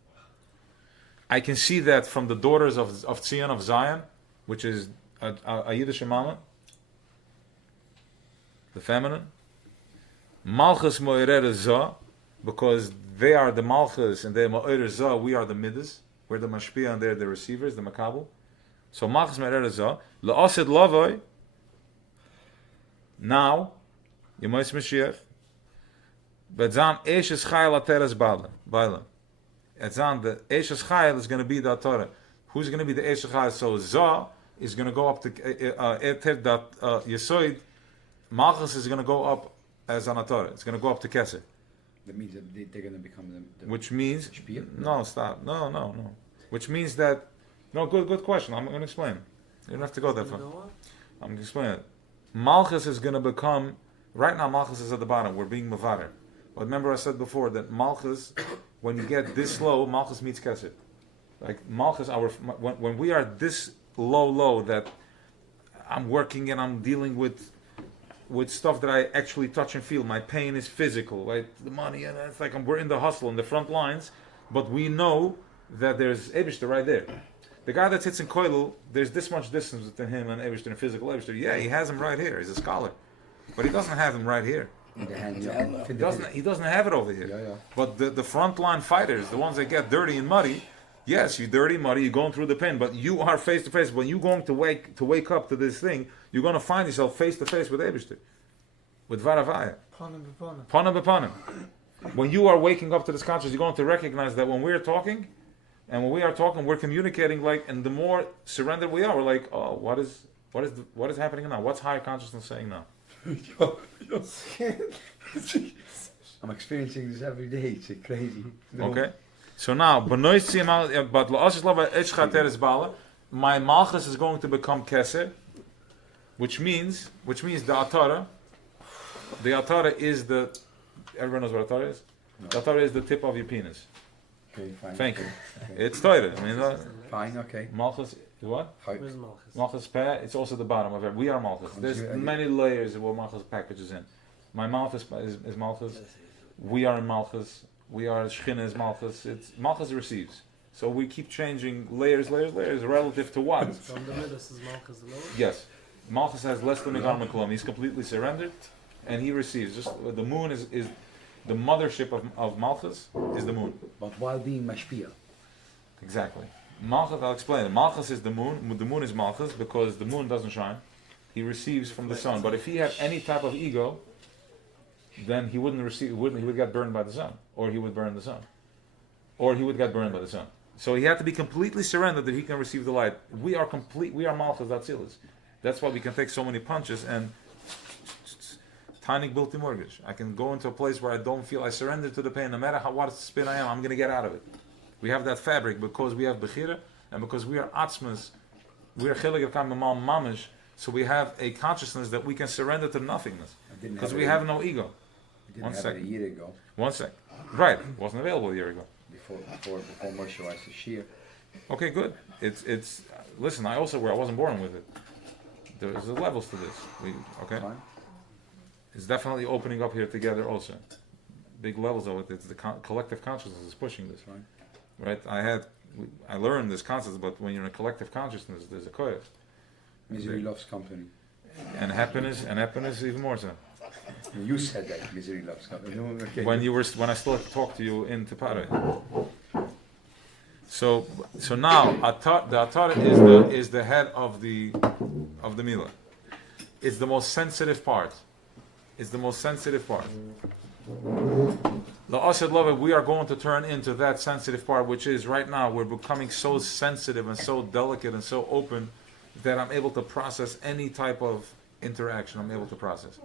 I can see that from the daughters of Tzion, of Zion, which is a Yiddish mama, the feminine. Malchus mo'erere zah, because they are the Malchus and they are mo'erere zah, we are the Midas. We're the Mashpia and they're the receivers, the Makabel. So Malchus mo'erere zah, la'asid lavoi, now, Yemois Mashiach, but Zam Eshes Chayil Ateres Bailam. At Zam, the Eshes Chayil is going to be the Torah. Who's going to be the Eshes Chayil? So Zah is going to go up to Eter that Yesoid. Malchus is going to go up as an Torah. It's going to go up to Keser. That means that they're going to become the Which means Shpia? no, stop, no. Which means that good question. I'm going to explain. You don't have to go that far. I'm going to explain it. Malchus is going to become. Right now, Malchus is at the bottom. We're being Mavarer. But remember I said before that Malchus, when you get this low, Malchus meets Kesed. Like Malchus, when we are this low that I'm working and I'm dealing with stuff that I actually touch and feel. My pain is physical, right? The money, and it's like we're in the hustle, in the front lines, but we know that there's Eibishter right there. The guy that sits in Koilel, there's this much distance between him and Eibishter, and physical Eibishter. Yeah, he has him right here. He's a scholar. But he doesn't have him right here. in the hand. He doesn't have it over here. Yeah. But the frontline fighters, the ones that get dirty and muddy, yes, you're dirty, muddy, you're going through the pain, but you are face to face. When you're going to wake up to this thing, you're going to find yourself face to face with Eibishter, with Varavaya. Panim b'panim. When you are waking up to this consciousness, you're going to recognize that when we're talking, we're communicating and the more surrendered we are, we're like, oh, what is happening now? What's higher consciousness saying now? I'm experiencing this every day. It's crazy. Okay. So now, but my malchus is going to become keser, which means the atara. The atara is everyone knows what atara is? No. The atara is the tip of your penis. Okay, fine. Thank you. Okay. It's Torah. I mean, Fine, okay. malchus is what? Where's Malchus? Malchus peh. It's also the bottom of it. We are malchus. There's many layers of what malchus packages in. My mouth is malchus. We are in malchus. We are Shechina is malchus. It's malchus receives. So we keep changing layers relative to what? From the Midas is Malchus the lower? Yes. Malchus has less than a garment kolom. He's completely surrendered, and he receives. Just the moon is the mothership of Malchus is the moon. But while being mashpia. Exactly. Malchus, I'll explain it. Malchus is the moon. The moon is Malchus because the moon doesn't shine. He receives from the sun. But if he had any type of ego, then he wouldn't receive. He would get burned by the sun, or he would burn the sun, or he would get burned by the sun. So he had to be completely surrendered that he can receive the light. We are complete. We are Malchus Datzilis. That's why we can take so many punches and tiny guilty mortgage. I can go into a place where I don't feel I surrender to the pain. No matter what spin I am, I'm going to get out of it. We have that fabric because we have Bechira and because we are Atzmas. We are Chilik Akam Mamish. So we have a consciousness that we can surrender to nothingness because we have no ego. One second. A year ago. 1 sec. Right. It wasn't available a year ago. Before Moshe Weisz a shear. Okay, good. It's. Listen, I wasn't born with it. There's levels to this. Okay. Fine. It's definitely opening up here together also. Big levels of it. It's the collective consciousness is pushing this. Right. I learned this concept, but when you're in a collective consciousness, there's a koyach. Misery loves company. And happiness even more so. You said that misery loves company. Okay. When I still had to talk to you in Tepare. So now the Atar is the head of the Milah. It's the most sensitive part. The Asad Love, we are going to turn into that sensitive part, which is right now we're becoming so sensitive and so delicate and so open that I'm able to process any type of interaction. I'm able to process.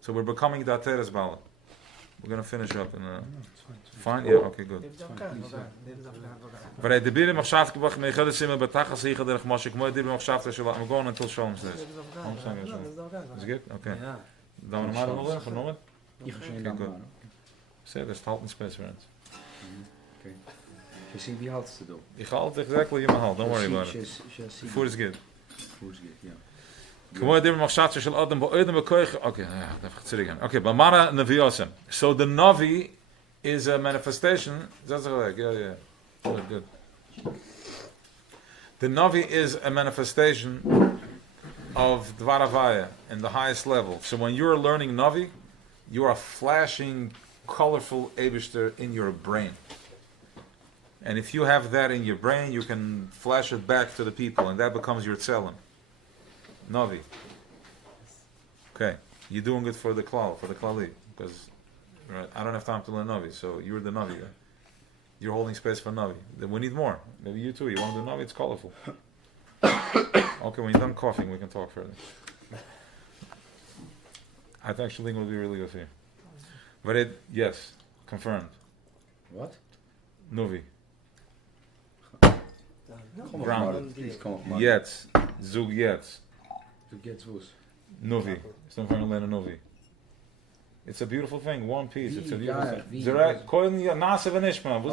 So we're becoming the Ateres Bala. We're going to finish up in a... Fine? Yeah, okay, good. I'm going until Shalom says. Is it good? Okay. Dan we normaal nog genomen? Okay, good. Say, there's halting space for us. Okay. Je ziet wie halt te doen. Ik ga altijd exactly in mijn hand, don't worry about it. Food is good. Food is good, yeah. Okay, but Mana Naviosem. So the Navi is a manifestation. That's correct. Yeah. Good. The Navi is a manifestation of Dvaravaya in the highest level. So when you're learning Navi, you are flashing colorful Eibishter in your brain. And if you have that in your brain, you can flash it back to the people, and that becomes your tzelem. Navi. Okay, you're doing it for the Klali, because right, I don't have time to learn Navi, so you're the Navi. Right? You're holding space for Navi. Then we need more. Maybe you too. You want to do Navi? It's colorful. Okay, when you're done coughing, we can talk further. I think Shaling will be really good here. But yes, confirmed. What? Navi. Grounded. Please come up, Jetzt. Zug jetzt. To get woes. Novi. Novi. It's a beautiful thing. One piece. It's a beautiful thing. Wie. Nase venishma.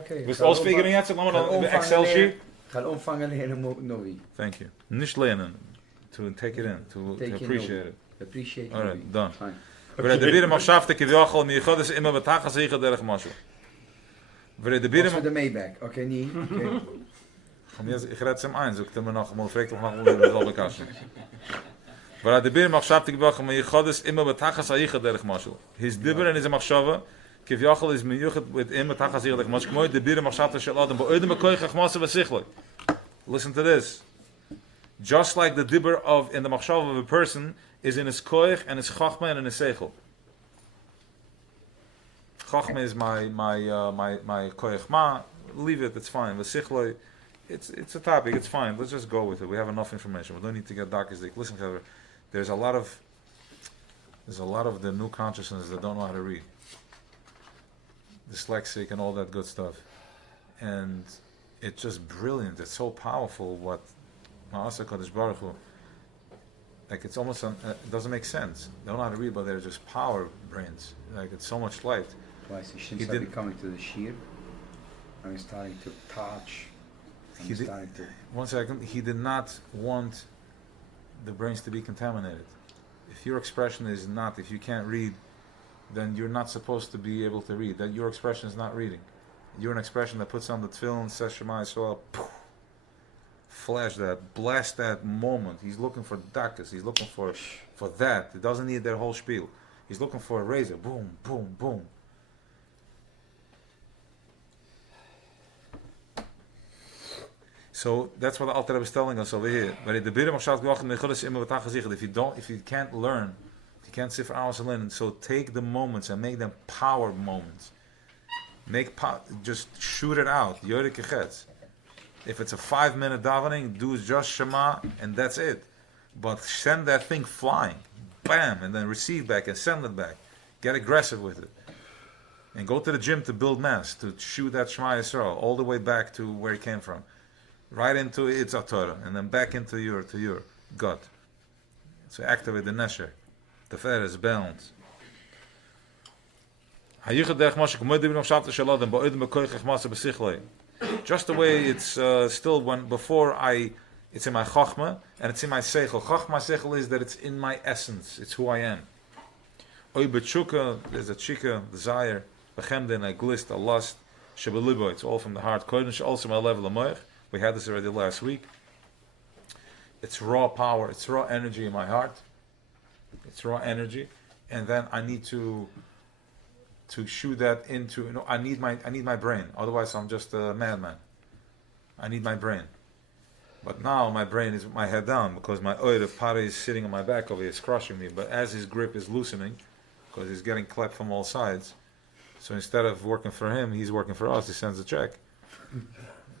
Okay. Was all speaking jetzt? Excel sheet. Ga omvangen leren Novi. Thank you. Nicht lehnen. To take it in. To appreciate it. Appreciate all right, done. Fine. Maar de bieren mag schaften kivjachol mi God is immer betagen zeggen derg masel. What's with the Maybach? Okay, nee. Okay. Ich rede zum eins, sagt mir noch mal fragt doch noch mal das alle Kassen. Aber der bieren mag schaften kivjachol mi God is immer betagen zeggen derg masel. His dibber en is mag shava kivjachol is mi yuchet with immer betagen zeggen derg masel. Mooi de bieren mag schaften shel adam bo edem koy khmasel besichlik. Listen to this. Just like the dibber of in the machshava of a person is in his koich and his chachma and in his seichel. Chachma is my koich ma. Leave it. It's fine. V'sichloi. It's a topic. It's fine. Let's just go with it. We have enough information. We don't need to get dark as they listen. There's a lot of the new consciousness that don't know how to read. Dyslexic and all that good stuff. And it's just brilliant. It's so powerful. What Ma'asa Kadosh Baruch Hu. Like it's almost, it doesn't make sense. They don't know how to read, but they're just power brains. Like it's so much light. Weisz, he shouldn't start coming to the shir. I'm starting to touch. One second. He did not want the brains to be contaminated. If your expression is not, if you can't read, then you're not supposed to be able to read. That your expression is not reading. You're an expression that puts on the tefillin, says Shema Yisrael, flash that, blast that moment. He's looking for dakas. He's looking for that. He doesn't need their whole spiel. He's looking for a razor. Boom, boom, boom. So that's what the Alter Rebbe is telling us over here. But if you can't learn, if you can't sit for hours and learn, so take the moments and make them power moments. Just shoot it out. Yoreh kechetz. If it's a 5-minute davening, do just Shema and that's it. But send that thing flying, bam, and then receive back and send it back. Get aggressive with it. And go to the gym to build mass, to shoot that Shema Yisrael all the way back to where it came from. Right into its Torah, and then back into your gut. So activate the Nesher. The Feres, balance. Just the way it's still it's in my Chachma, and it's in my Seichel. Chachma Seichel is that it's in my essence, it's who I am. There's a chika, desire, bechemden, a glist, a lust, shebelibo, it's all from the heart. Also my level of moich. We had this already last week. It's raw power, it's raw energy in my heart. It's raw energy, and then I need to shoot that into. I need my brain. Otherwise, I'm just a madman. I need my brain. But now my brain is with my head down because my oid of Pari is sitting on my back over here, is crushing me. But as his grip is loosening, because he's getting clapped from all sides, so instead of working for him, he's working for us. He sends a check.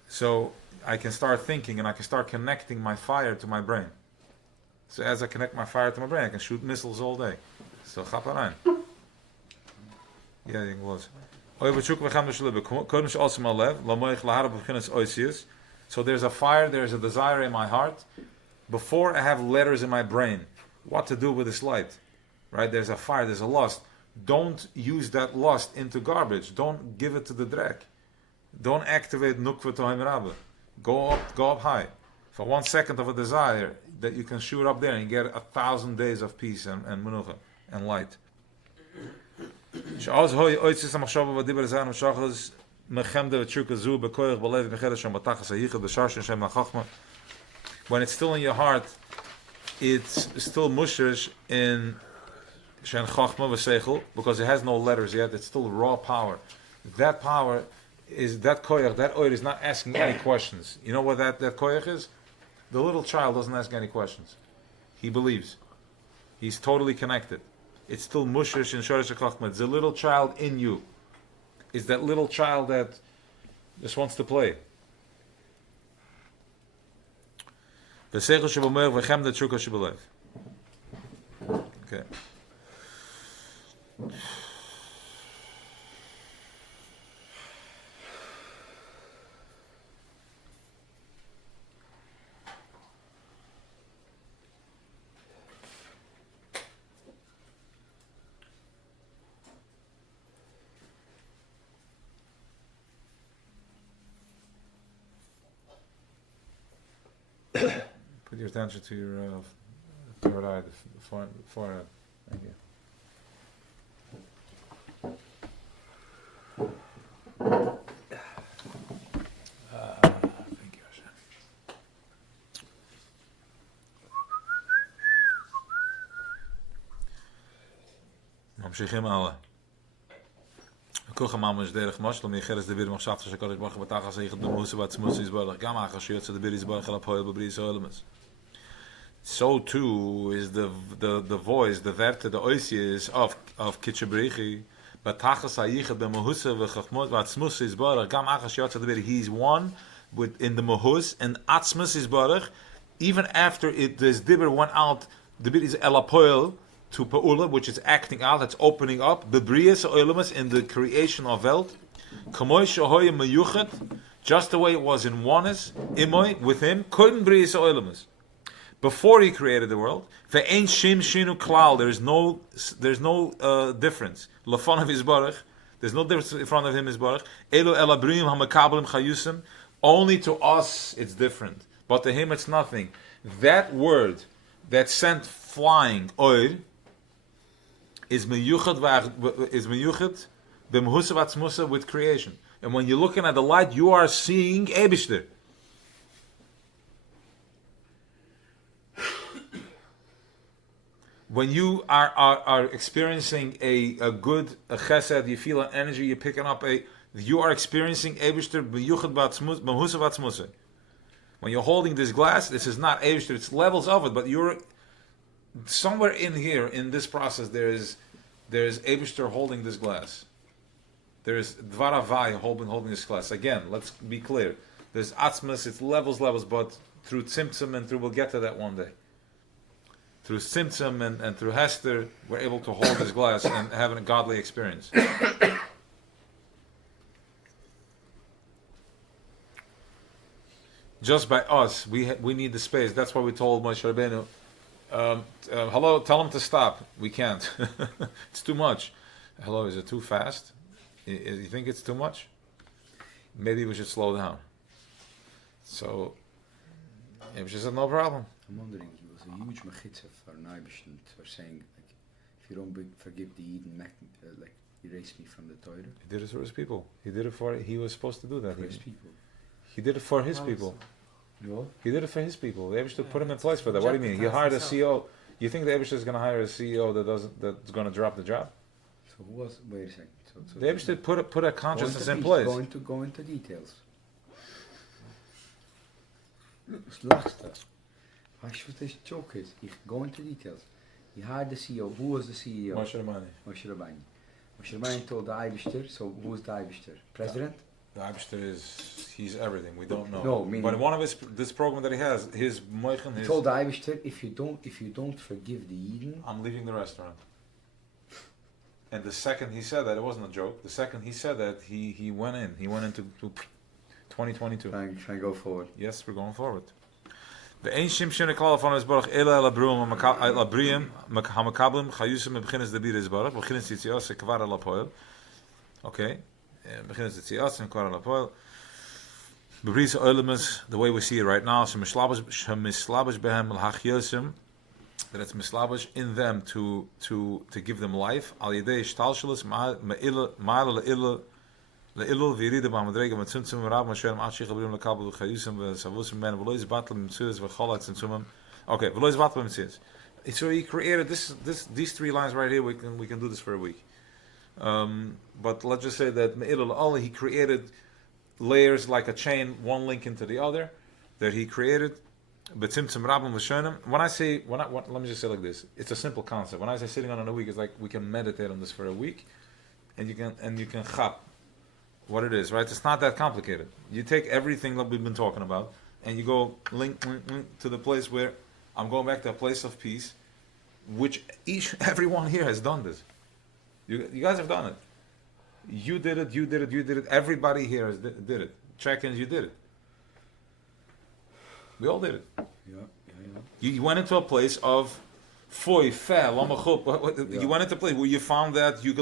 So I can start thinking and I can start connecting my fire to my brain. So as I connect my fire to my brain, I can shoot missiles all day. So chaparan. Yeah, it was. So there's a fire, there's a desire in my heart. Before I have letters in my brain, what to do with this light? Right? There's a fire, there's a lust. Don't use that lust into garbage. Don't give it to the drek. Don't activate nukva tohim rabbe. Go up high. For 1 second of a desire that you can shoot up there and get 1,000 days of peace and menucha and light. When it's still in your heart, it's still mushish in Shen Chachma v'Seichel because it has no letters yet. It's still raw power. That power is that koyach, that oil is not asking any questions. You know what that koyach is? The little child doesn't ask any questions. He believes. He's totally connected. It's still mushish in Shoresh HaChachma. It's a little child in you. It's that little child that just wants to play. Okay. Put your attention to your third eye, the forehead. Thank you. Thank you, Hashem. ממשיכים הלאה. ככה ממש דרך משל מייחרס דביר מחשבת שקודש ברוך בתחת sich the Moshe batzmus is barach gam achashiyot the bir is barach la poel bebris olmes. So too is the voice, the verte, the oisius of kitchebrichi batachas hayich the Moshe v'chachmot batzmus is barach gam achashiyot the bir. He's one in the Moshe and atzmus is barach. Even after this dibber went out, the bir is elapoel to Pa'ula, which is acting out, that's opening up, Bebrias Oilamas in the creation of Welt, Kamoy Shahoy Mayuchat, just the way it was in oneness, Imoy, with him, Koden Brias Oilamas. Before he created the world, Ve'ein Shim Shinu Klal, there's no difference. Lafon of his Baruch, there's no difference in front of him, his Baruch. Elo Elabrim Hamakabalim Chayusim, only to us it's different, but to him it's nothing. That word that sent flying Oir, is meyuchat b'mehusah v'atzmusa with creation. And when you're looking at the light, you are seeing Eibishter. When you are experiencing a good chesed, you feel an energy, you're picking up you are experiencing Eibishter b'mehusah v'atzmusa. When you're holding this glass, this is not Eibishter, it's levels of it, but you're somewhere in here, in this process, there's Eibishter holding this glass. There's Dvar Havai holding this glass. Again, let's be clear. There's Atzmas, it's levels, but through Tzimtzum and through, we'll get to that one day. Through Tzimtzum and through Hester, we're able to hold this glass and have a godly experience. Just by us, we need the space. That's why we told Moshe Rabbeinu, hello, tell him to stop. We can't. It's too much. Hello, is it too fast? You think it's too much? Maybe we should slow down. So, Eibishter said, no problem. I'm wondering, he was a huge mechitza for Neibishn for saying, like, if you don't forgive the Eden, like, erase me from the Torah. He did it for his people. He was supposed to do that. For his people. He did it for his people. No? He did it for his people. The Eibishter put him in place for that. What do you mean? He hired a CEO. You think the Eibishter is going to hire a CEO that's going to drop the job? So who was, wait a second. So The Eibishter put a consciousness in go place. Go into details. Was lachst er? Weißt du, was this joke is? Go into details. He hired the CEO. Who was the CEO? Moshe Rabbeinu. Moshe Rabbeinu. Moshe Rabbeinu told the Eibishter, so who was the Eibishter? President? The Eibishter he's everything. We don't know. No, meaning- But one of this program that he has, his moichen, He his, told the Eibishter, if you don't forgive the Eden, I'm leaving the restaurant. And the second he said that, it wasn't a joke. The second he said that, he went in. He went into 2022. try and go forward. Yes, we're going forward. The ancient shine klal von es borg ela la brum la briem hamakablim khayusem beginnes de bir is borg beginnes dit jas kwara la poel. Okay. Beginnes dit jas and kwara la poel. Bebris elements the way we see it right now, some mislabish behem al hachyosem, that it's mislabish in them to give them life. Al yedei shtalshelis ma'il le'ilul v'yirida ba'madrega v'tzimtzum v'rab Moshe ma'achich abrim l'kabel v'chayusem v'savusim ben v'lo yizbatl m'tzuez v'cholat tzimtzumim. Okay, v'lo yizbatl m'tzuez. So he created these three lines right here. We can do this for a week. But let's just say that me'ilul al, he created layers like a chain, one link into the other, that he created. B'tzimtzum rabim l'shonim. Let me just say like this. It's a simple concept. When I say sitting on it a week, it's like we can meditate on this for a week, and you can chap what it is, right? It's not that complicated. You take everything that we've been talking about, and you go link to the place where I'm going back to a place of peace, which everyone here has done this. You guys have done it. You did it. Everybody here did it. Check-ins, you did it. We all did it. Yeah. You went into a place of foy, fe, lamachup. You went into a place where you found that you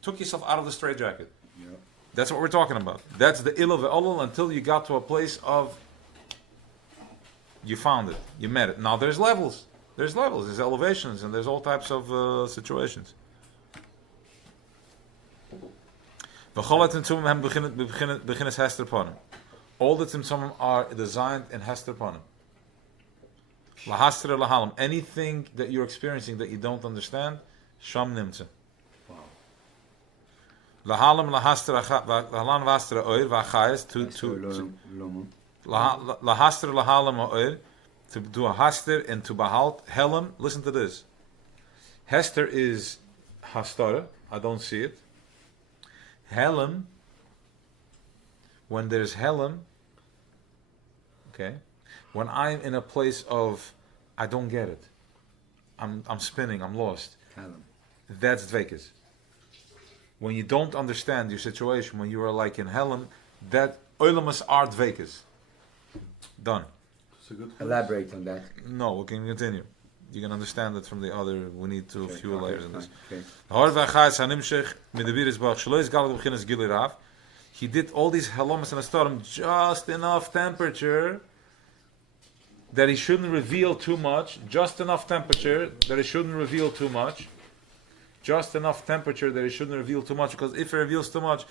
took yourself out of the straitjacket. Yeah. That's what we're talking about. That's the ill of olol until you got to a place of you found it, you met it. Now there's levels. There's elevations, and there's all types of situations. All the tzimtzumim are designed in hester panim. Lahastra lahalam. Anything that you're experiencing that you don't understand, sham nimtze. Lahalam lahastra lahalam vastra oir v'achayes to lahastra lahalam oir to do a haster and to behalt helam. Listen to this. Hester is hastara. I don't see it. Helam. When there's helam, okay, when I'm in a place of I don't get it, I'm spinning, I'm lost. That's dveikus. When you don't understand your situation, when you are like in helam, that oilamas are dveikus. Done. Elaborate on that. No, we can continue. You can understand it from the other. We need to few layers in this. Okay. He did all these halamas and astarim just enough temperature that he shouldn't reveal too much. Just enough temperature that he shouldn't reveal too much. Just enough temperature that he shouldn't reveal too much. Because if he reveals too much,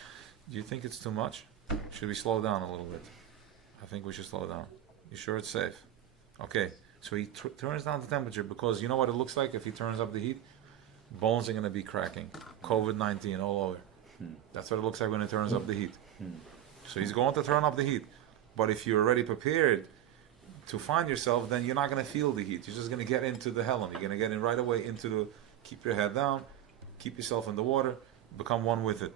do you think it's too much? Should we slow down a little bit? I think we should slow down. You sure it's safe? Okay. So he turns down the temperature because you know what it looks like if he turns up the heat? Bones are going to be cracking. COVID-19 all over. That's what it looks like when it turns up the heat. So he's going to turn up the heat. But if you're already prepared to find yourself, then you're not going to feel the heat. You're just going to get into the Helm. You're going to get in right away into the, keep your head down, keep yourself in the water, become one with it.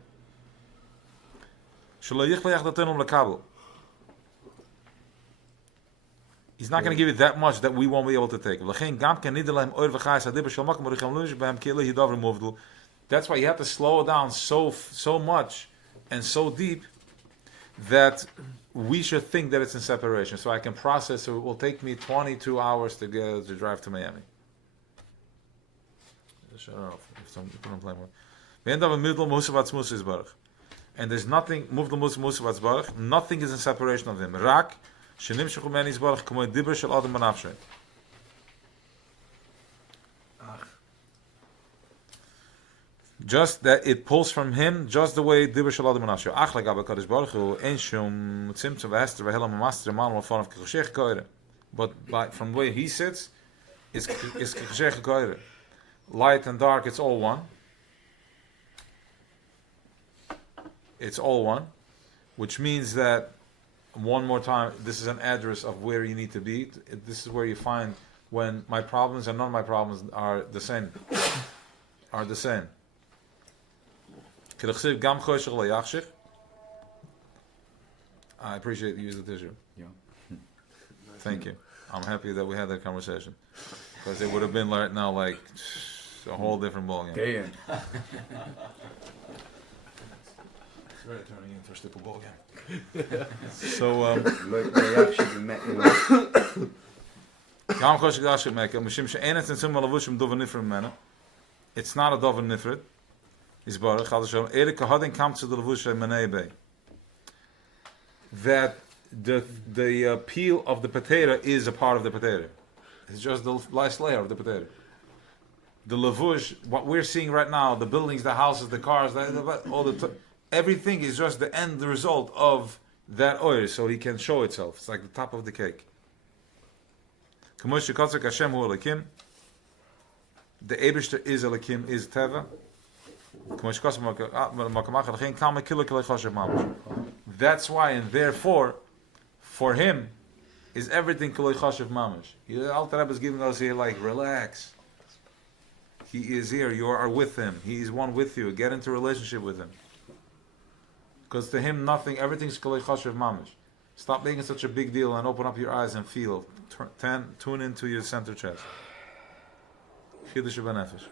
He's not going to give you that much that we won't be able to take. That's why you have to slow it down so much and so deep that we should think that it's in separation. So I can process, so it will take me 22 hours to drive to Miami. Shut off. And there's nothing, nothing is in separation of him. Rak, just that it pulls from him, just the way Dibur Shel Adam Menashe. Ach legabe Kadosh Baruch Hu, ein shum tzimtzum v'hester v'helam ha'master mal form of k'choshech koire. But from the way he sits, is k'choshech koire. Light and dark, it's all one. It's all one, which means that, one more time, this is an address of where you need to be. This is where you find when my problems and none of my problems are the same. Are the same. I appreciate you using the tissue. Yeah. Thank you. I'm happy that we had that conversation. Because it would have been right now like a whole different ballgame. Damn. It's really turning into a stipple ballgame. So, it's not a dover nifrit. That the peel of the potato is a part of the potato. It's just the last layer of the potato. The lavush, what we're seeing right now, the buildings, the houses, the cars, everything is just the end result of that oil, so he can show itself. It's like the top of the cake. The Eibishter is Elikim, is Teva. That's why, and therefore, for him, is everything Koloi Chashav Mamash. The Alter Rebbe is giving us here, like, relax. He is here, you are with him. He is one with you. Get into a relationship with him. Because to him, nothing, everything's Koloi Chashav Mamash. Stop making such a big deal and open up your eyes and feel. Tune into your center chest. Chiddush B'Nefesh.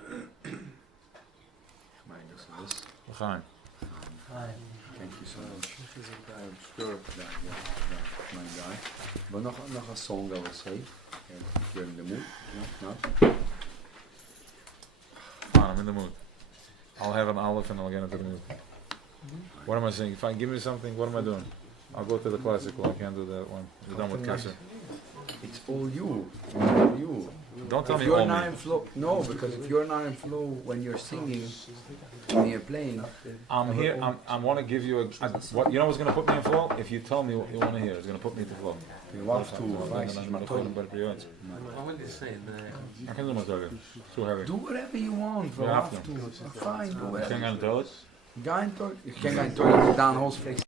Thank you so much. Sure, my guy. But nog a song that was say. If you're in the mood. No? Fine, I'm in the mood. I'll have an olive and I'll get into the mood. What am I saying? If I give me something, what am I doing? I'll go to the classical. I can't do that one. You're done with Kesser. It's all you. All you. Don't tell if me you're all not me. in flow, no, because if you're not in flow when you're singing, when you're playing, I'm here. I want to give you what you know what's going to put me in flow? If you tell me what you want to hear, it's going to put me into flow. you have to. I want to say I can do my target. Too heavy. Do whatever you want. You have to. Fine, do whatever. Ken gaan het Ga in toilet. Je kan gaan in toilet. Daan Holsvlees.